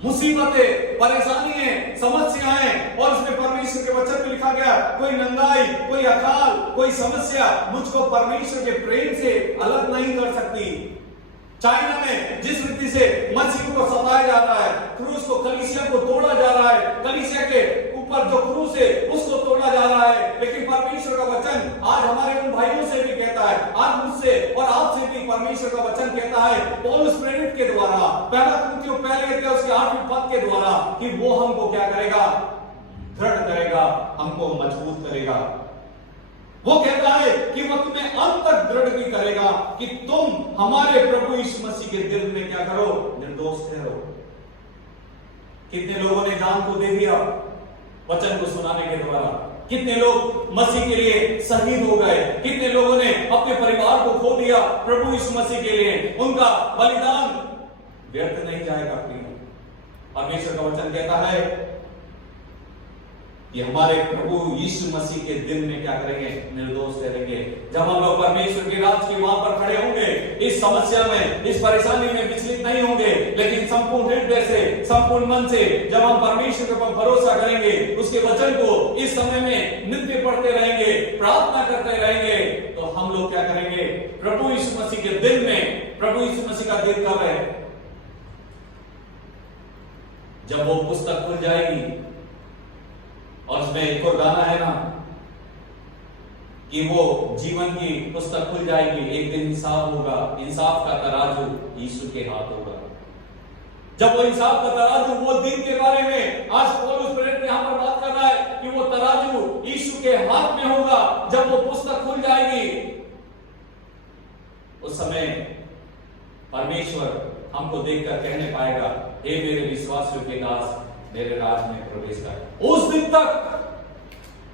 मुसीबतें, परेशानियां, समस्याएं, और उसमें परमेश्वर के वचन में लिखा गया, कोई नंगाई, कोई अकाल, कोई समस्या मुझको परमेश्वर के प्रेम से अलग नहीं कर सकती। चाइना में जिस रीति से मसीह को सताया जा रहा है, क्रूस को, कलीसिया को तोड़ा जा रहा है, कलीसिया के ऊपर जो क्रूस है उसको तोड़ा जा रहा है, लेकिन परमेश्वर का वचन आज हमारे उन भाइयों से भी कहता है, आज मुझसे और आपसे भी परमेश्वर का वचन कहता है, पौलुस प्रेरित के द्वारा, पहला कुरिन्थियों पहले अध्याय उसके 8वीं पद के द्वारा, कि वो हमको क्या करेगा? दृढ़ करेगा, हमको मजबूत करेगा। वो कहता है कि वो तुम्हें अंत तक दृढ़ भी करेगा कि तुम हमारे प्रभु यीशु मसीह के दिल में क्या करो? निर्दोष ठहरो। कितने लोगों ने जान को दे दिया वचन को सुनाने के द्वारा? कितने लोग मसीह के लिए शहीद हो गए? कितने लोगों ने अपने परिवार को खो दिया प्रभु यीशु मसीह के लिए? उनका बलिदान व्यर्थ नहीं जाएगा। परमेश्वर का वचन कहता है कि हमारे प्रभु यीशु मसीह के दिन में क्या करेंगे? निर्दोष ठहरेंगे। जब हम लोग परमेश्वर के राज के वहां पर खड़े होंगे, इस समस्या में, इस परेशानी में विचलित नहीं होंगे, लेकिन संपूर्ण हृदय से, संपूर्ण मन से जब हम परमेश्वर के ऊपर भरोसा करेंगे, उसके वचन को इस समय में नित्य पढ़ते रहेंगे, प्रार्थना करते रहेंगे, तो हम लोग क्या करेंगे? प्रभु यीशु मसीह के दिन में, प्रभु यीशु मसीह का दिन कब है? जब वो पुस्तक खुल जाएगी। और उसमें एक और गाना है ना कि वो जीवन की पुस्तक खुल जाएगी, एक दिन हिसाब होगा, इंसाफ का तराजू यीशु के हाथ होगा। जब वो इंसाफ का तराजू, वो दिन के बारे में आज पौलुस प्रेरित यहां पर बात कर रहा है कि वो तराजू यीशु के हाथ में होगा। जब वो पुस्तक खुल जाएगी, उस समय परमेश्वर हमको देखकर कहने पाएगा, हे मेरे विश्वासियों के दास, मेरे राज में प्रवेश कर। उस दिन तक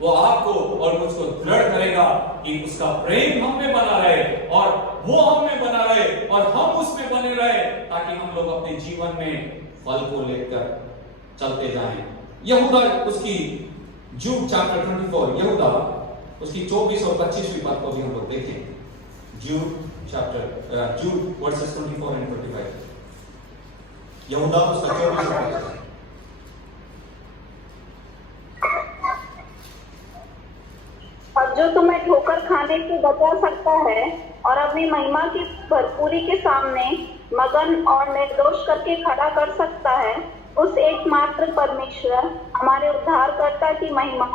वो आपको और मुझको दृढ़ करेगा कि उसका प्रेम हम में बना रहे, और वो हम में बना रहे, और हम उसमें बने रहे, ताकि हम लोग अपने जीवन में फल को लेकर चलते जाएं। यहूदा उसकी जूड चैप्टर 24, यहूदा उसकी 24 और 25वीं पद को भी हम लोग देखें। जूड वर्सेस 24 एंड 25। यहूदा उसका 24 और 25। जो तुम्हें ठोकर खाने से बचा सकता है और अपनी महिमा की भरपूरी के सामने मगन और निर्दोष करके खड़ा कर सकता है, उस एकमात्र परमेश्वर हमारे उद्धारकर्ता की महिमा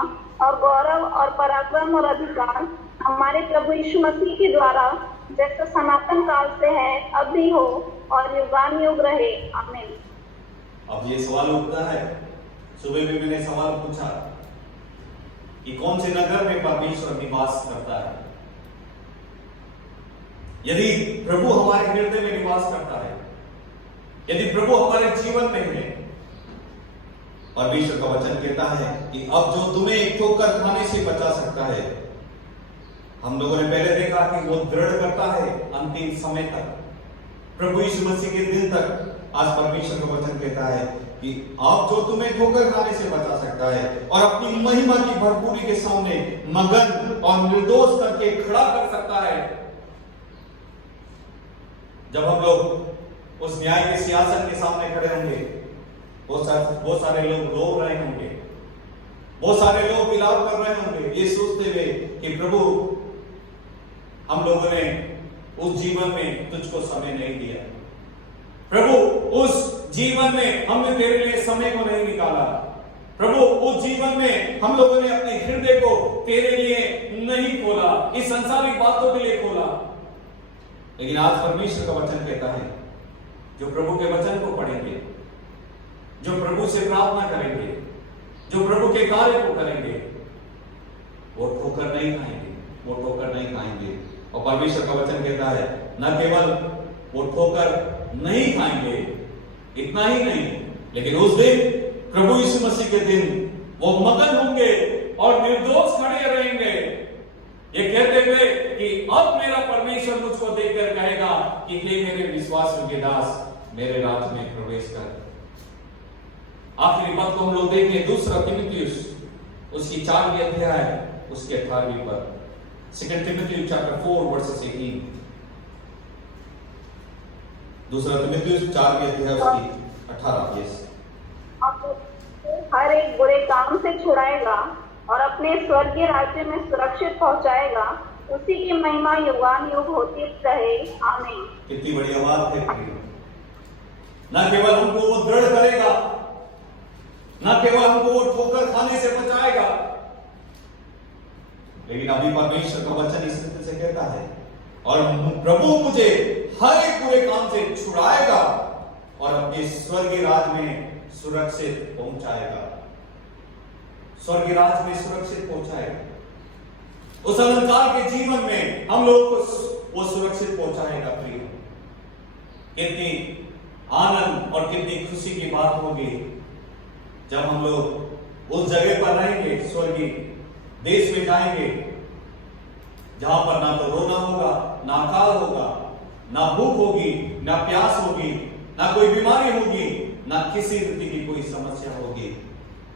और गौरव और पराक्रम और अधिकार हमारे प्रभु यीशु मसीह के द्वारा जैसा सनातन काल से है, अब भी हो और युगान युग रहे। आमीन। अब ये सवाल उठता है, सुबह भी मैंने सवाल पूछा कि कौन से नगर में परमेश्वर निवास करता है। यदि प्रभु हमारे हृदय में निवास करता है, यदि प्रभु हमारे जीवन में है, परमेश्वर का वचन कहता है कि अब जो तुम्हें एक ठोकर खाने से बचा सकता है, हम लोगों ने पहले देखा कि वो दृढ़ करता है अंतिम समय तक, प्रभु यीशु मसीह के दिन तक। आज परमेश्वर का वचन कहता है कि आप जो तुम्हें ठोकर खाने से बचा सकता है और अपनी महिमा की भरपूरी के सामने मगन और निर्दोष करके खड़ा कर सकता है। जब हम लोग उस न्याय के सियासत के सामने खड़े होंगे, बहुत सारे लोग रो रहे होंगे, बहुत सारे लोग विलाप कर रहे होंगे, ये सोचते हुए कि प्रभु हम लोगों ने उस जीवन में तुझको समय नहीं दिया, प्रभु उस जीवन में हमने तेरे लिए समय को नहीं निकाला, प्रभु उस जीवन में हम लोगों ने अपने हृदय को तेरे लिए नहीं खोला, इस संसारिक बातों के लिए खोला। लेकिन आज परमेश्वर का वचन कहता है, जो प्रभु के वचन को पढ़ेंगे, जो प्रभु से प्रार्थना करेंगे, जो प्रभु के कार्य को करेंगे, वो ठोकर नहीं खाएंगे, वो ठोकर नहीं खाएंगे। और परमेश्वर का वचन कहता है, न केवल वो ठोकर नहीं खाएंगे, इतना ही नहीं, लेकिन उस दिन प्रभु यीशु मसीह के दिन वो मगन होंगे और निर्दोष खड़े रहेंगे, ये कहते हुए कि अब मेरा परमेश्वर मुझको देखकर कहेगा कि हे मेरे विश्वासयोग्य दास, मेरे राज्य में प्रवेश कर। आखिरी बात को हम लोग देखें, दूसरा तीमुथियुस उसकी 4वीं अध्याय उसके 18वीं पर, 2 Timothy chapter 4 verses 18। दूसरा तीमुथियुस 4वीं अध्याय उसकी 18। यस, हर एक बुरे काम से छुड़ाएगा और अपने स्वर्गीय राज्य में सुरक्षित पहुंचाएगा, उसी की महिमा युगान युग होती रहे। आमीन। कितनी बड़ी बात है। न केवल हमको वो दृढ़ करेगा, न केवल हमको वो ठोकर खाने से बचाएगा, लेकिन अभी परमेश्वर का वचन इस तरह से कहता है, और प्रभु मुझे हर एक बुरे काम से छुड़ाएगा और अपने स्वर्गीय राज्य में सुरक्षित पहुंचाएगा, स्वर्गीय राज्य में सुरक्षित पहुंचाएगा। उस अनंतकाल के जीवन में हम लोगों को वो सुरक्षित पहुंचाएगा। प्रिय, कितनी आनंद और कितनी खुशी की बात होगी जब हम लोग उस जगह पर रहेंगे, स्वर्गीय देश में जाएंगे, जहां पर ना तो रोना होगा, ना अकाल होगा, ना भूख होगी, ना प्यास होगी, ना कोई बीमारी होगी, ना किसी रीति की कोई समस्या होगी।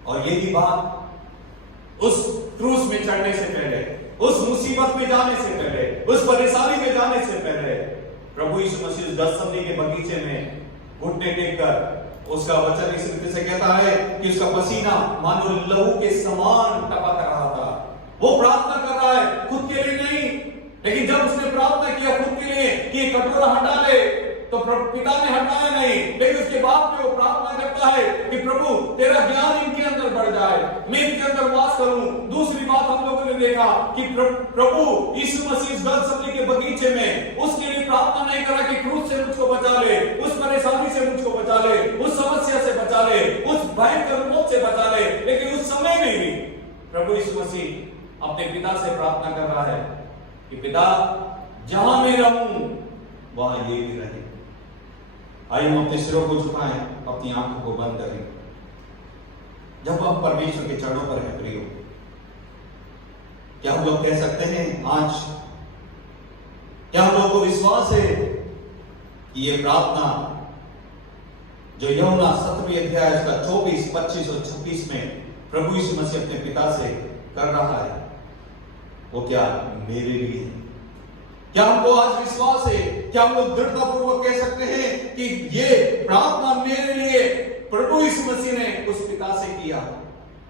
और ये भी बात उस क्रूस में चढ़ने से पहले, उस मुसीबत में जाने से पहले, उस परेशानी में जाने से पहले, प्रभु यीशु मसीह गethsemane के बगीचे में घुटने टेक कर उसका वचन इस रीति से कहता है कि उसका पसीना मानो लहू के समान टपक रहा था। वो प्रार्थना कर रहा है खुद के लिए नहीं, लेकिन जब उसने प्रार्थना किया खुद के लिए कि ये कटोरा हटा ले, तो पिता ने हटाया नहीं, लेकिन उसके बाद में वो प्रार्थना करता है कि प्रभु तेरा ज्ञान इनके अंदर बढ़ जाए, मैं इनके अंदर वास करूं। दूसरी बात हम लोगों ने देखा कि प्रभु यीशु मसीह गethsemane के बगीचे में उसके लिए प्रार्थना नहीं करा कि क्रूस से मुझको बचा ले, उस परेशानी से मुझको बचा ले, उस समस्या से बचा ले, उस भयंकर मौत से बचा ले, लेकिन उस समय में भी प्रभु यीशु मसीह अपने पिता से प्रार्थना कर रहा है कि पिता जहां मैं रहूं वहां ये भी रहे। आइए हम अपने सिरों को झुकाएं, अपनी आंखों को बंद करें। जब हम परमेश्वर के चरणों पर हैं प्रियो, क्या हम लोग कह सकते हैं आज, क्या हम लोगों को विश्वास है कि ये प्रार्थना जो यूहन्ना 7वीं अध्याय का 24, 25 और 26 में प्रभु यीशु मसीह अपने पिता से कर रहा है, वो क्या मेरे लिए है? क्या हमको आज विश्वास है? क्या हम लोग दृढ़तापूर्वक कह सकते हैं कि ये प्रार्थना मेरे लिए प्रभु यीशु मसीह ने उस पिता से किया?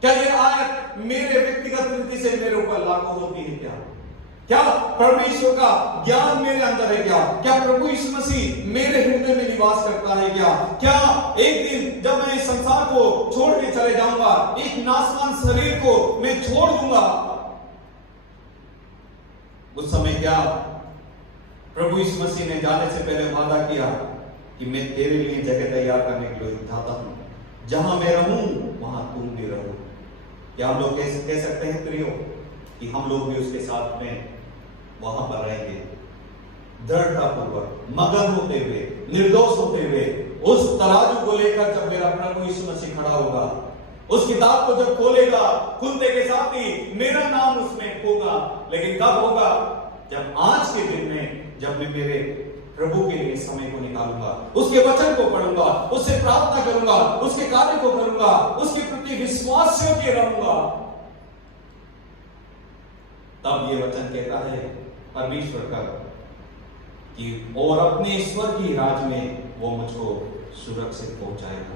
क्या ये आयत मेरे व्यक्तिगत रीति से मेरे ऊपर लागू होती है क्या? क्या परमेश्वर का ज्ञान मेरे अंदर है क्या? क्या प्रभु यीशु मसीह मेरे हृदय में निवास करता है क्या? क्या एक दिन जब मैं इस संसार को छोड़ के चले जाऊंगा, एक नासवान शरीर को मैं छोड़ दूंगा, उस समय क्या प्रभु यीशु मसीह ने जाने से पहले वादा किया कि मैं तेरे लिए जगह तैयार करने के लिए जाता हूं, जहां मैं रहूं वहां तुम भी रहो। क्या हम लोग कह सकते हैं प्रियो कि हम लोग भी उसके साथ में वहां पर रहेंगे, दृढ़तापूर्वक, मगन होते हुए, निर्दोष होते हुए, उस तराजू को लेकर जब मेरा प्रभु यीशु मसीह खड़ा होगा, उस किताब को जब खोलेगा, खुलते के साथ ही मेरा नाम उसमें होगा। लेकिन कब होगा? जब आज के दिन में, जब मैं मेरे प्रभु के लिए समय को निकालूंगा, उसके वचन को पढ़ूंगा, उससे प्रार्थना करूंगा, उसके कार्य को करूंगा, उसके प्रति विश्वास से रहूंगा, तब ये वचन कहता है परमेश्वर का कि और अपने स्वर्गीय राज में वो मुझको सुरक्षित पहुंचाएगा।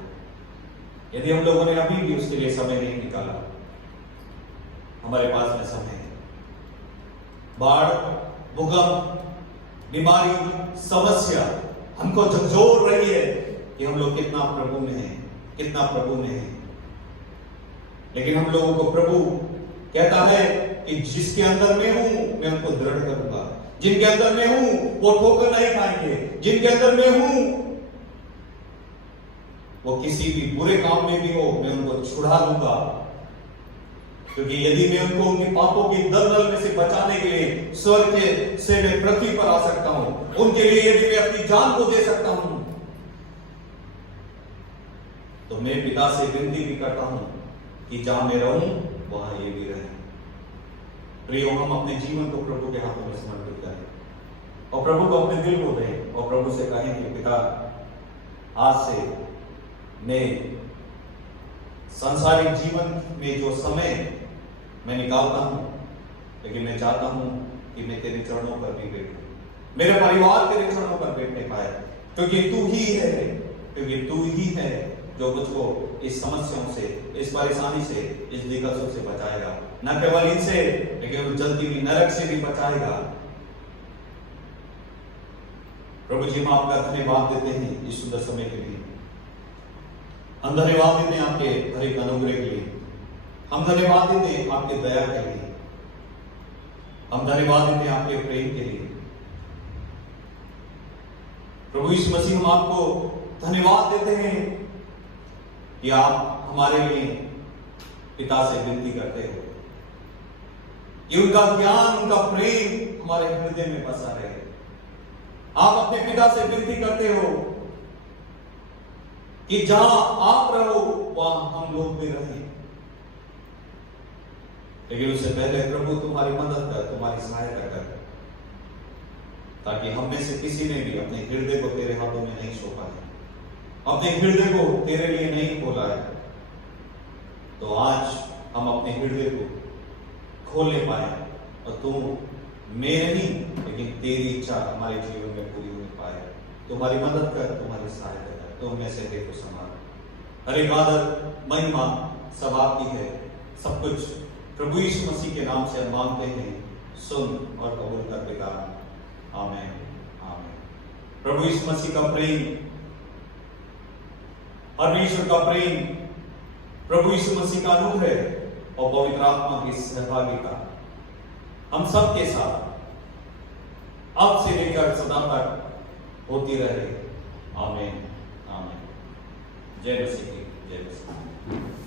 यदि हम लोगों ने अभी भी उसके लिए समय नहीं निकाला, हमारे पास में समय है। बाढ़, भूकंप, बीमारी, समस्या हमको झकझोर रही है कि हम लोग कितना प्रभु में हैं, कितना प्रभु में हैं। लेकिन हम लोगों को प्रभु कहता है कि जिसके अंदर मैं हूं मैं उनको दृढ़ करूंगा, जिनके अंदर मैं हूं वो ठोकर नहीं खाएंगे, जिनके अंदर मैं हूं वो किसी भी बुरे काम में भी हो मैं उनको छुड़ा लूंगा। क्योंकि यदि मैं उनको उनके पापों की दलदल में से बचाने के लिए स्वर्ग से मैं पृथ्वी पर आ सकता हूं, उनके लिए यदि मैं अपनी जान को दे सकता हूं, तो मैं पिता से विनती भी करता हूं कि जहां मैं रहूं वहां ये भी रहे। प्रियो, हम अपने जीवन को प्रभु के हाथों में समर्पित करें और प्रभु को अपने दिल को दें और प्रभु से कहें कि पिता, आज से मैं सांसारिक जीवन में जो समय मैं निकालता हूं, लेकिन मैं चाहता हूं कि मैं तेरे चरणों पर भी बैठूं, मेरे परिवार तेरे चरणों पर बैठने पाए, क्योंकि तू ही है जो मुझको इस समस्याओं से, इस परेशानी से, इस दिक्कतों से बचाएगा। न केवल इनसे, लेकिन जल्दी भी नरक से भी बचाएगा। प्रभु जी, हम आपका धन्यवाद देते हैं इस सुंदर समय के लिए। हम धन्यवाद देते हैं आपके हर एक अनुग्रह के लिए। हम धन्यवाद देते हैं आपके दया के लिए। हम धन्यवाद देते हैं आपके प्रेम के लिए। प्रभु यीशु मसीह, हम आपको धन्यवाद देते हैं कि आप हमारे लिए पिता से विनती करते हो कि उनका ज्ञान, उनका प्रेम हमारे हृदय में बसा रहे। आप अपने पिता से विनती करते हो कि जहां आप रहो वहां हम लोग भी रहें। लेकिन उससे पहले प्रभु तुम्हारी मदद कर, तुम्हारी सहायता कर, ताकि हम में से किसी ने भी अपने हृदय को तेरे हाथों में नहीं सौंपा है, अपने हृदय को तेरे लिए नहीं खोला है, तो आज हम अपने हृदय को खोलने पाए और तू मेरे नहीं लेकिन तेरी इच्छा हमारे जीवन में पूरी होने पाए। तुम्हारी मदद कर, तुम्हारी सहायता कर, तुम में से देखो संभाल। हर एक आदर, महिमा सब आपकी है। सब कुछ प्रभु यीशु मसीह के नाम से हम मांगते हैं, सुन और कबूल कर पिता। आमीन, आमीन। प्रभु यीशु मसीह का प्रेम, परमेश्वर का प्रेम, प्रभु यीशु मसीह का अनुग्रह और पवित्र आत्मा की सहभागिता हम सबके साथ अब से लेकर सदा तक होती रहे। आमीन, आमीन। जय मसीह की, जय मसीह।